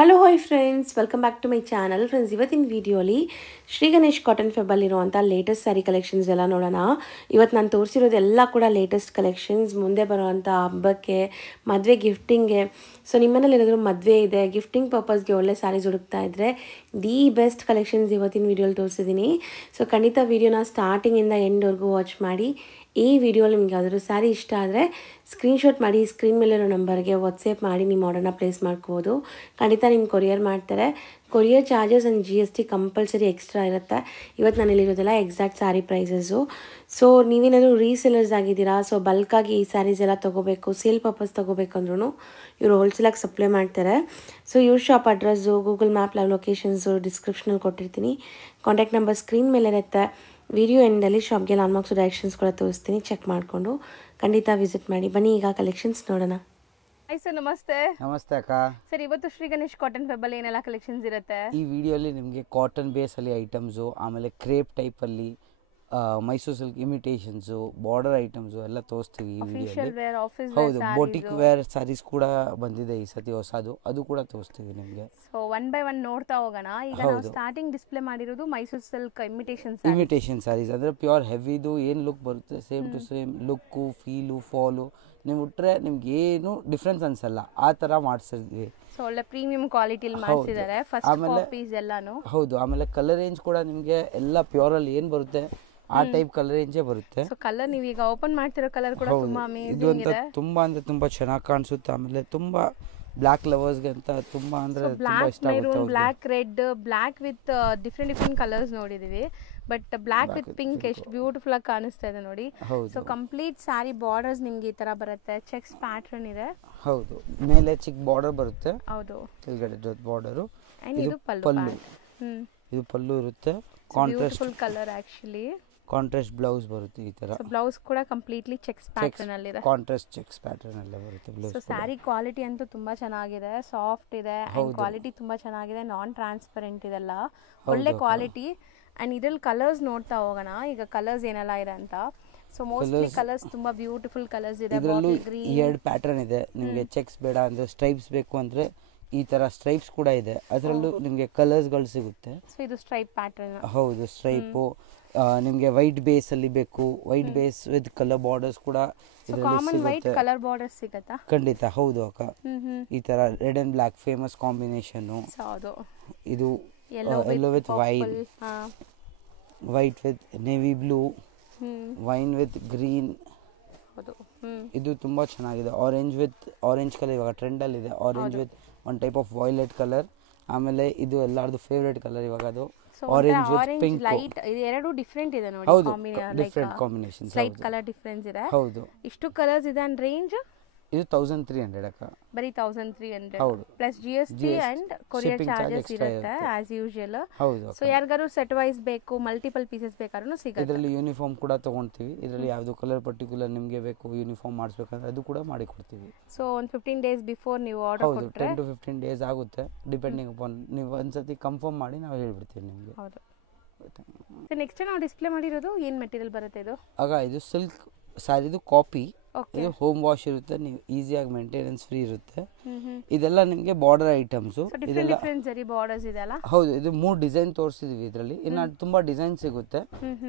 Hello hi friends, welcome back to my channel. Friends, ಇವತ್ತಿನ ವಿಡಿಯೋಲಿ Shri Ganesh cotton ಫೆಬಲ್ಲಿರುವಂಥ latest sari collections ಎಲ್ಲ ನೋಡೋಣ. ಇವತ್ತು ನಾನು ತೋರಿಸಿರೋದೆಲ್ಲ ಕೂಡ ಲೇಟೆಸ್ಟ್ ಕಲೆಕ್ಷನ್ಸ್, ಮುಂದೆ ಬರುವಂಥ ಹಬ್ಬಕ್ಕೆ, ಮದುವೆ ಗಿಫ್ಟಿಂಗ್ಗೆ. ಸೊ ನಿಮ್ಮನೇಲಿ ಏನಾದರೂ ಮದುವೆ ಇದೆ, ಗಿಫ್ಟಿಂಗ್ ಪರ್ಪಸ್ಗೆ ಒಳ್ಳೆ ಸ್ಯಾರೀಸ್ ಹುಡುಕ್ತಾ ಇದ್ದರೆ ದಿ ಬೆಸ್ಟ್ ಕಲೆಕ್ಷನ್ಸ್ ಇವತ್ತಿನ ವೀಡಿಯೋಲಿ ತೋರಿಸಿದ್ದೀನಿ. ಸೊ ಖಂಡಿತ ವೀಡಿಯೋನ ಸ್ಟಾರ್ಟಿಂಗಿಂದ ಎಂಡ್ವರೆಗೂ ವಾಚ್ ಮಾಡಿ. ಈ ವಿಡಿಯೋಲಿ ನಿಮ್ಗೆ ಯಾವ್ದಾದ್ರು ಸ್ಯಾರಿ ಇಷ್ಟ ಆದರೆ ಸ್ಕ್ರೀನ್ಶಾಟ್ ಮಾಡಿ ಸ್ಕ್ರೀನ್ ಮೇಲಿರೋ ನಂಬರ್ಗೆ ವಾಟ್ಸಪ್ ಮಾಡಿ ನಿಮ್ಮ ಆರ್ಡರ್ನ ಪ್ಲೇಸ್ ಮಾಡ್ಕೋಬೋದು. ಖಂಡಿತ ನಿಮ್ಗೆ ಕೊರಿಯರ್ ಮಾಡ್ತಾರೆ. Courier charges and GST compulsory extra ಇರುತ್ತೆ. ಇವತ್ತು ನಾನು ಇಲ್ಲಿರೋದೆಲ್ಲ ಎಕ್ಸಾಕ್ಟ್ ಸ್ಯಾರಿ ಪ್ರೈಸಸ್ಸು. ಸೊ ನೀವೇನಾದರೂ ರೀಸೇಲರ್ಸ್ ಆಗಿದ್ದೀರಾ, ಸೊ ಬಲ್ಕಾಗಿ ಈ ಸ್ಯಾರೀಸ್ ಎಲ್ಲ ತೊಗೋಬೇಕು, ಸೇಲ್ ಪರ್ಪಸ್ ತೊಗೋಬೇಕಂದ್ರೂ ಇವರು ಹೋಲ್ಸೇಲಾಗಿ ಸಪ್ಲೈ ಮಾಡ್ತಾರೆ. ಸೊ ಇವ್ರ shop address, Google map live locations ಡಿಸ್ಕ್ರಿಪ್ಷನಲ್ಲಿ ಕೊಟ್ಟಿರ್ತೀನಿ. ಕಾಂಟ್ಯಾಕ್ಟ್ ನಂಬರ್ ಸ್ಕ್ರೀನ್ ಮೇಲೆ ಇರುತ್ತೆ. ವಿಡಿಯೋ ಎಂಡಲ್ಲಿ ಶಾಪ್ಗೆ ಲ್ಯಾಂಡ್ಮಾರ್ಕ್ಸು ಡೈರೆಕ್ಷನ್ಸ್ ಕೂಡ ತೋರಿಸ್ತೀನಿ, ಚೆಕ್ ಮಾಡಿಕೊಂಡು ಖಂಡಿತ ವಿಸಿಟ್ ಮಾಡಿ. ಬನ್ನಿ ಈಗ ಕಲೆಕ್ಷನ್ಸ್ ನೋಡೋಣ. ಹಾಯ್ ಸರ್, ನಮಸ್ತೆ. ನಮಸ್ತೆ ಅಕ್ಕ. ಸರ್, ಇವತ್ತು ಶ್ರೀ ಗಣೇಶ್ ಕಾಟನ್ ಫೆಬಲ್ಲಿ ಏನೆಲ್ಲ ಕಲೆಕ್ಷನ್ಸ್ ಇರುತ್ತೆ? ಈ ವಿಡಿಯೋಲಿ ನಿಮಗೆ ಕಾಟನ್ ಬೇಸಲ್ಲಿ ಐಟಮ್ಸು, ಆಮೇಲೆ ಕ್ರೇಪ್ ಟೈಪಲ್ಲಿ ಮೈಸೂರು ಸಿಲ್ಕ್ ಇಮಿಟೇಷನ್ಸು, ಬಾರ್ಡರ್ ಐಟಮ್ಸು ಎಲ್ಲ ತೋರಿಸ್ತೀವಿ ಈ ವಿಡಿಯೋಲಿ. ಹೌದು, ಬೋಟಿಕ್ ವೇರ್ ಸ್ಯಾರೀಸ್ ಕೂಡ ಬಂದಿದೆ ಈ ಸತಿ ಹೊಸದು, ಅದು ಕೂಡ ತೋರಿಸ್ತೀವಿ ನಿಮಗೆ. ಸೊ ಒನ್ ಬೈ ಒನ್ ನೋಡ್ತಾ ಹೋಗೋಣ. ಈಗ ನಾವು ಸ್ಟಾರ್ಟಿಂಗ್ ಡಿಸ್ಪ್ಲೇ ಮಾಡಿರೋದು ಮೈಸೂರು ಸಿಲ್ಕ್ ಇಮಿಟೇಷನ್ ಸ್ಯಾರೀಸ್. ಅಂದರೆ ಪ್ಯೂರ್ ಹೆವಿದು ಏನು ಲುಕ್ ಬರುತ್ತೆ, same to same look, feel, fall ನೀವು ಉಟ್ರೆ ನಿಮ್ಗೆ ಏನು ಡಿಫ್ರೆನ್ಸ್ ಅನ್ಸಲ್ಲ, ಆ ಥರ ಮಾಡಿಸಿದ್ವಿ. ಸೊ ಒಳ್ಳೆ ಪ್ರೀಮಿಯಂ ಕ್ವಾಲಿಟಿಲಿ ಮಾಡಿಸಿದ್ದಾರೆ. ಫಸ್ಟ್ ಕಾಪೀಸ್ ಎಲ್ಲಾನು. ಹೌದು, ಆಮೇಲೆ ಕಲರ್ ರೇಂಜ್ ಕೂಡ ನಿಮಗೆ ಎಲ್ಲ ಪ್ಯೂರಲ್ಲಿ ಏನು ಬರುತ್ತೆ ಆ ಟೈಪ್ ಕಲರ್ ರೇಂಜೇ ಬರುತ್ತೆ. ಸೊ ಕಲರ್ ನೀವು ಈಗ ಓಪನ್ ಮಾಡ್ತಿರೋ ಕಲರ್ ಕೂಡ ತುಂಬಾ ಇದು ಅಂತ ತುಂಬಾ ಅಂದ್ರೆ ತುಂಬಾ ಚೆನ್ನಾಗಿ ಕಾಣಿಸುತ್ತೆ. ಆಮೇಲೆ ತುಂಬಾ ಬ್ಲಾಕ್ ಲವರ್ಸ್ಗೆ ಅಂತ ತುಂಬಾ ಅಂದ್ರೆ ತುಂಬಾ ಇಷ್ಟ ಆಗುತ್ತೆ. Black, red, black with different colours ನೋಡಿದೀವಿ. ಬಟ್ ಬ್ಲಾಕ್ ವಿತ್ ಪಿಂಕ್ ಎಷ್ಟು ಬ್ಯೂಟಿಫುಲ್ ಆಗಿ ಕಾಣಿಸ್ತಾ ಇದೆ ನೋಡಿ. ಸೊ ಕಂಪ್ಲೀಟ್ ಸ್ಯಾರಿ ಬಾರ್ಡರ್ಸ್ ನಿಮ್ಗೆ ಈ ತರ ಬರುತ್ತೆ. ಚೆಕ್ಸ್ ಪ್ಯಾಟರ್ನ್ ಇದೆ. ಹೌದು, ಮೇಲೆ ಚಿಕ್ಕ ಬಾರ್ಡರ್ ಬರುತ್ತೆ. ಹೌದು, ಕೆಳಗಡೆ ದೊಡ್ಡ ಬಾರ್ಡರ್. ಇದು ಪಲ್ಲು. ಇದು ಪಲ್ಲು ಇರುತ್ತೆ. Contrast colour actually. Contrast blouse ಬರುತ್ತೆ ಈ ತರ. ಬ್ಲೌಸ್ ಕೂಡ ಕಂಪ್ಲೀಟ್ಲಿ ಚೆಕ್ಸ್ ಪ್ಯಾಟರ್ನ್ ಅಲ್ಲಿ ಇದೆ. ಕಾಂಟ್ರಾಸ್ಟ್ ಚೆಕ್ಸ್ ಪ್ಯಾಟರ್ನ್ ಅಲ್ಲೇ ಬರುತ್ತೆ ಬ್ಲೌಸ್. ಸೊ ಸ್ಯಾರಿ ಕ್ವಾಲಿಟಿ ಅಂತೂ ತುಂಬಾ ಚೆನ್ನಾಗಿದೆ, ಸಾಫ್ಟ್ ಇದೆ ಅಂಡ್ ಕ್ವಾಲಿಟಿ ತುಂಬಾ ಚೆನ್ನಾಗಿದೆ. ನಾನ್ ಟ್ರಾನ್ಸ್ಪರೆಂಟ್ ಇದೆಲ್ಲ ಒಳ್ಳೆ ಕ್ವಾಲಿಟಿ. ಅಂಡ್ ಇದ್ರಲ್ಲಿ ಕಲರ್ಸ್ ನೋಡ್ತಾ ಹೋಗೋಣ ಈಗ, ಕಲರ್ಸ್ ಏನೆಲ್ಲ ಇದೆ ಅಂತ. ಸೊ ಮೋಸ್ಟ್ಲಿ ಕಲರ್ಸ್ ತುಂಬಾ ಬ್ಯೂಟಿಫುಲ್ ಕಲರ್ಸ್ ಇದೆ. ಇದರಲ್ಲೂ ಎರಡು ಪ್ಯಾಟರ್ನ್ ಇದೆ. ನಿಮಗೆ ಚೆಕ್ಸ್ ಬೇಡ ಅಂದ್ರೆ ಸ್ಟ್ರೈಪ್ಸ್ ಬೇಕು ಅಂದ್ರೆ ಈ ತರ ಸ್ಟ್ರೈಪ್ಸ್ ಕೂಡ ಇದೆ. ಅದರಲ್ಲೂ ನಿಮಗೆ ಕಲರ್ಸ್ಗಳು ಸಿಗುತ್ತೆ. ಸೊ ಇದು ಸ್ಟ್ರೈಪ್ ಪ್ಯಾಟರ್ನ್. ಹೌದು, ಸ್ಟ್ರೈಪು. ನಿಮಗೆ ವೈಟ್ ಬೇಸ್ ಅಲ್ಲಿ ಬೇಕು, white base with colour borders ಕೂಡ ಕಾಮನ್ ವೈಟ್ ಕಲರ್ ಬಾರ್ಡರ್ಸ್ ಸಿಗುತ್ತಾ? ಖಂಡಿತ ಹೌದು ಅಕ್ಕ. ಈ ತರ red and black famous combination. ಇದು yellow with wine, white with navy blue, wine with green. ಇದು ತುಂಬಾ ಚೆನ್ನಾಗಿದೆ. ಆರೆಂಜ್ ಕಲರ್ ಇವಾಗ ಟ್ರೆಂಡ್ ಅಲ್ಲಿ ಇದೆ. Orange with one type of violet colour. ಆಮೇಲೆ ಇದು ಎಲ್ಲಾರ್ದು ಫೇವರೇಟ್ ಕಲರ್ ಇವಾಗ, ಅದು ಆರೆಂಜ್ ವಿತ್ ಪಿಂಕ್. ಲೈಟ್ ಇದು ಎರಡು ಡಿಫರೆಂಟ್ ಇದೆ ನೋಡಿ. ಹೌದು, different combinations. Light colour difference ಇದೆ. ಹೌದು, ಇಷ್ಟು ಕಲರ್ಸ್ ಇದೆ. ಅಂಡ್ ರೇಂಜ್ ಇದು 1300 ಅಕ್ಕ. ಬರೀ 1300. ಹೌದು, plus GST and courier charges ಇರುತ್ತೆ ಆಸ್ ಯೂಶುವಲ್. ಹೌದು. ಸೊ ಯಾರಿಗಾರು ಸೆಟ್ ವೈಸ್ ಬೇಕು, ಮಲ್ಟಿಪಲ್ ಪೀಸಸ್ ಬೇಕಾದ್ರೂ ಸಿಗುತ್ತೆ. ಇದರಲ್ಲಿ ಯೂನಿಫಾರ್ಮ್ ಕೂಡ ತಗೊಂತೀವಿ. ಇದರಲ್ಲಿ ಯಾವ್ದು ಕಲರ್ ಪರ್ಟಿಕ್ಯುಲರ್ ನಿಮಗೆ ಬೇಕು, ಯೂನಿಫಾರ್ಮ್ ಮಾಡಿಸ್ಬೇಕಂದ್ರೆ ಅದು ಕೂಡ ಮಾಡಿ ಕೊಡ್ತೀವಿ. ಸೊ ಒಂದು 15 days ಬಿಫೋರ್ ನೀವು ಆರ್ಡರ್ ಕೊಟ್ಟರೆ 10 to 15 days ಆಗುತ್ತೆ, ಡಿಪೆಂಡಿಂಗ್ ಅಪಾನ್. ನೀವು ಒಂದ್ಸತಿ ಕನ್ಫರ್ಮ್ ಮಾಡಿ ನಾವು ಹೇಳ್ಬಿಡ್ತೀವಿ ನಿಮಗೆ. ಹೌದು. ನೆಕ್ಸ್ಟ್ ನಾವು ಡಿಸ್ಪ್ಲೇ ಮಾಡಿರೋದು ಏನು ಮೆಟೀರಿಯಲ್ ಬರುತ್ತೆ ಇದು? ಆಗ ಇದು ಸಿಲ್ಕ್ ಸ್ಯಾರಿದು ಕಾಪಿ. ಇದು ಹೋಮ್ ವಾಶ್ ಇರುತ್ತೆ, ನೀವು ಈಸಿಯಾಗಿ ಮೇಂಟೆನೆನ್ಸ್ ಫ್ರೀ ಇರುತ್ತೆ. ಇದೆಲ್ಲ ನಿಮಗೆ ಬಾರ್ಡರ್ ಐಟಮ್ಸ್. ಇದೆಲ್ಲ ಬಾರ್ಡರ್ಸ್ ಇದೆಲ್ಲ. ಹೌದು, ಇದು 3 ಡಿಸೈನ್ ತೋರಿಸಿದ್ವಿ ಇದರಲ್ಲಿ. ಇನ್ನು ತುಂಬಾ ಡಿಸೈನ್ ಸಿಗುತ್ತೆ.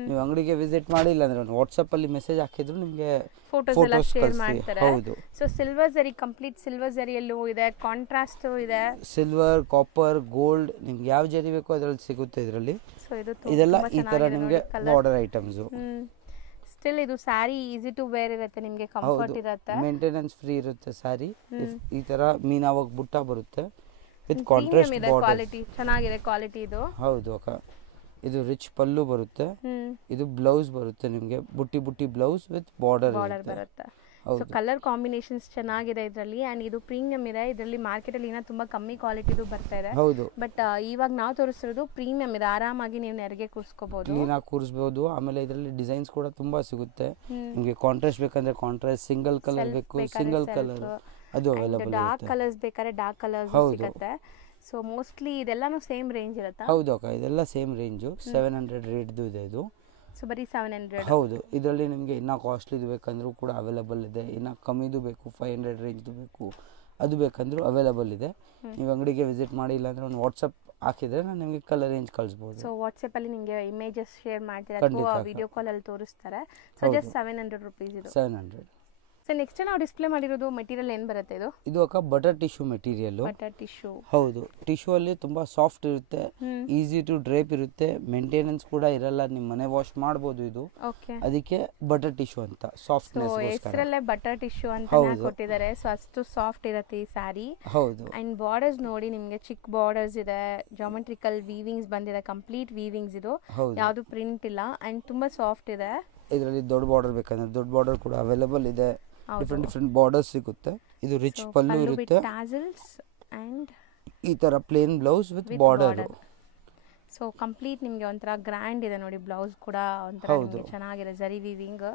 ನೀವು ಅಂಗಡಿಗೆ ವಿಸಿಟ್ ಮಾಡಿಲ್ಲ ಅಂದ್ರೆ ವಾಟ್ಸ್ಆಪ್ ಅಲ್ಲಿ ಮೆಸೇಜ್ ಹಾಕಿದ್ರು ನಿಮಗೆ ಫೋಟೋಸ್ ಶೇರ್ ಮಾಡ್ತಾರೆ. ಹೌದು. ಸೊ ಸಿಲ್ವರ್ ಜರಿ, ಕಂಪ್ಲೀಟ್ ಸಿಲ್ವರ್ ಜರಿಯಲ್ಲೂ ಇದೆ, ಕಾಂಟ್ರಾಸ್ಟ್ ಇದೆ. ಸಿಲ್ವರ್, ಕಾಪರ್, ಗೋಲ್ಡ್, ನಿಮ್ಗೆ ಯಾವ ಜರಿ ಬೇಕೋ ಅದರಲ್ಲಿ ಸಿಗುತ್ತೆ ಇದರಲ್ಲಿ. ಇದೆಲ್ಲ ಈ ತರ ನಿಮಗೆ ಬಾರ್ಡರ್ ಐಟಮ್ಸ್. ಸ್ಟಿಲ್ ಇದು ಸ್ಯಾರಿ ಈಸಿ ಟು ವೇರ್ ಇರುತ್ತೆ, ನಿಮಗೆ ಕಂಫರ್ಟ್ ಇರುತ್ತೆ, ಮೇಂಟೆನೆನ್ಸ್ ಫ್ರೀ ಇರುತ್ತೆ ಸ್ಯಾರಿ. ಈ ತರ ಮೀನಾ ವರ್ಕ್ ಬುಟ್ಟ ಬರುತ್ತೆ ವಿತ್ ಕಾಂಟ್ರಾಸ್ಟ್ ಬಾರ್ಡರ್. ಕ್ವಾಲಿಟಿ ಚೆನ್ನಾಗಿದೆ ಕ್ವಾಲಿಟಿ ಇದು. ಹೌದು ಅಕ್ಕ. ಇದು ರಿಚ್ ಪಲ್ಲು ಬರುತ್ತೆ. ಇದು ಬ್ಲೌಸ್ ಬರುತ್ತೆ ನಿಮಗೆ, ಬುಟ್ಟಿ ಬ್ಲೌಸ್ ವಿತ್ ಬಾರ್ಡರ್ ಬರುತ್ತೆ. ಸೊ ಕಲರ್ ಕಾಂಬಿನೇಷನ್ಸ್ ಚೆನ್ನಾಗಿದೆ ಇದರಲ್ಲಿ. ಅಂಡ್ ಇದು ಪ್ರೀಮಿಯಂ ಇದೆ. ಇದರಲ್ಲಿ ಮಾರ್ಕೆಟ್ ಅಲ್ಲಿ ಏನೋ ತುಂಬಾ ಕಮ್ಮಿ ಕ್ವಾಲಿಟಿದು ಬರ್ತಾ ಇದೆ. ಹೌದು, ಬಟ್ ಇವಾಗ ನಾವು ತೋರಿಸಿರೋದು ಪ್ರೀಮಿಯಂ ಇದೆ. ಆರಾಮಾಗಿ ನೀವು ನೆರಿಗೆ ಕೂರಿಸ್ಕೋಬಹುದು, ಕ್ಲೀನಾಗಿ ಕೂರಿಸಬಹುದು. ಆಮೇಲೆ ಇದರಲ್ಲಿ ಡಿಸೈನ್ಸ್ ಕೂಡ ತುಂಬಾ ಸಿಗುತ್ತೆ. ನಿಮಗೆ ಕಾಂಟ್ರಾಸ್ಟ್ ಬೇಕಂದ್ರೆ ಕಾಂಟ್ರಾಸ್ಟ್, ಸಿಂಗಲ್ ಕಲರ್ ಬೇಕು ಸಿಂಗಲ್ ಕಲರ್, ಅದು ಅವೈಲೇಬಲ್. ಡಾರ್ಕ್ ಕಲರ್ಸ್ ಬೇಕಾದ್ರೆ ಡಾರ್ಕ್ ಕಲರ್ಸ್ ಸಿಗುತ್ತೆ. ಸೊ ಮೋಸ್ಟ್ಲಿ ಇದೆಲ್ಲಾನು ಸೇಮ್ ರೇಂಜ್ ಇರುತ್ತಾ? ಹೌದು ಅಕ್ಕ, ಇದೆಲ್ಲ ಸೇಮ್ ರೇಂಜು. 700 ರೇಟ್ದು ಇದೆ ಇದು. ಸೊ ಬರೀ 700. ಹೌದು, ಇದರಲ್ಲಿ ನಿಮಗೆ ಇನ್ನೂ ಕಾಸ್ಟ್ಲಿದು ಬೇಕಂದ್ರೂ ಕೂಡ ಅವೈಲೇಬಲ್ ಇದೆ. ಇನ್ನು ಕಮ್ಮಿದು ಬೇಕು, 500 ರೇಂಜ್ದು ಬೇಕು, ಅದು ಬೇಕಂದ್ರೂ ಅವೈಲಬಲ್ ಇದೆ. ನೀವು ಅಂಗಡಿಗೆ ವಿಸಿಟ್ ಮಾಡಿ, ಇಲ್ಲಾಂದ್ರೆ ಒಂದು ವಾಟ್ಸಪ್ ಹಾಕಿದ್ರೆ ನಾನು ನಿಮಗೆ ಕಲರ್ ರೇಂಜ್ ಕಳಿಸ್ಬೋದು. ಸೊ ವಾಟ್ಸಪ್ ಅಲ್ಲಿ ನಿಮಗೆ ಇಮೇಜಸ್ ಶೇರ್ ಮಾಡ್ತೀರಾ ಅಥವಾ ವಿಡಿಯೋ ಕಾಲ್ ಅಲ್ಲಿ ತೋರಿಸ್ತಾರೆ. ಸೊ ಜಸ್ಟ್ 700 rupees ಇದು. 700. ಸೊ ನೆಕ್ಸ್ಟ್ ನಾವು ಡಿಸ್ಪ್ಲೇ ಮಾಡಿರೋದು ಮೆಟೀರಿಯಲ್ ಏನು ಬರುತ್ತೆ ಇದು? ಇದು ಅಕ್ಕ butter tissue material. Butter tissue. ಹೌದು, ಟಿಶ್ಯೂ ಅಲ್ಲಿ ತುಂಬಾ ಸಾಫ್ಟ್ ಇರುತ್ತೆ, ಈಸಿ ಟು ಡ್ರೇಪ್ ಇರುತ್ತೆ, ಮೇಂಟೆನೆನ್ಸ್ ಕೂಡ ಇರಲ್ಲ, ನಿಮ್ಮ ಮನೆ ವಾಶ್ ಮಾಡಬಹುದು ಇದು. ಅದಕ್ಕೆ ಬಟರ್ ಟಿಶ್ಯೂ ಅಂತ ಸಾಫ್ಟ್ನೆಸ್ ಹೆಸರಲ್ಲೇ ಬಟರ್ ಟಿಶ್ಯೂ ಅಂತ ಕೊಟ್ಟಿದ್ದಾರೆ. ಸೊ ಅಷ್ಟು ಸಾಫ್ಟ್ ಇರುತ್ತೆ ಈ ಸ್ಯಾರಿ. ಹೌದು. ಅಂಡ್ ಬಾರ್ಡರ್ಸ್ ನೋಡಿ, ನಿಮಗೆ ಚಿಕ್ಕ ಬಾರ್ಡರ್ಸ್ ಇದೆ, ಜಾಮೆಟ್ರಿಕಲ್ ವೀವಿಂಗ್ಸ್ ಬಂದಿದೆ, ಕಂಪ್ಲೀಟ್ ವೀವಿಂಗ್ಸ್ ಇದು, ಯಾವುದು ಪ್ರಿಂಟ್ ಇಲ್ಲ, ಅಂಡ್ ತುಂಬಾ ಸಾಫ್ಟ್ ಇದೆ. ಇದರಲ್ಲಿ ದೊಡ್ಡ ಬಾರ್ಡರ್ ಬೇಕಂದ್ರೆ ದೊಡ್ಡ ಬಾರ್ಡರ್ ಕೂಡ ಅವೈಲೇಬಲ್ ಇದೆ. ಡಿಫ್ರೆಂಟ್ ಬಾರ್ಡರ್ಸ್ ಸಿಗುತ್ತೆ. ಇದು ರಿಚ್ ಪಲ್ಲು ಇರುತ್ತೆ, ಈ ತರ plain blouse with border. So complete ನಿಮಗೆ ಒಂಥರ ಗ್ರ್ಯಾಂಡ್ ಇದೆ ನೋಡಿ, ಬ್ಲೌಸ್ ಕೂಡ ಒಂಥರ ಚೆನ್ನಾಗಿದೆ, ಜರಿ ವೀವಿಂಗ್.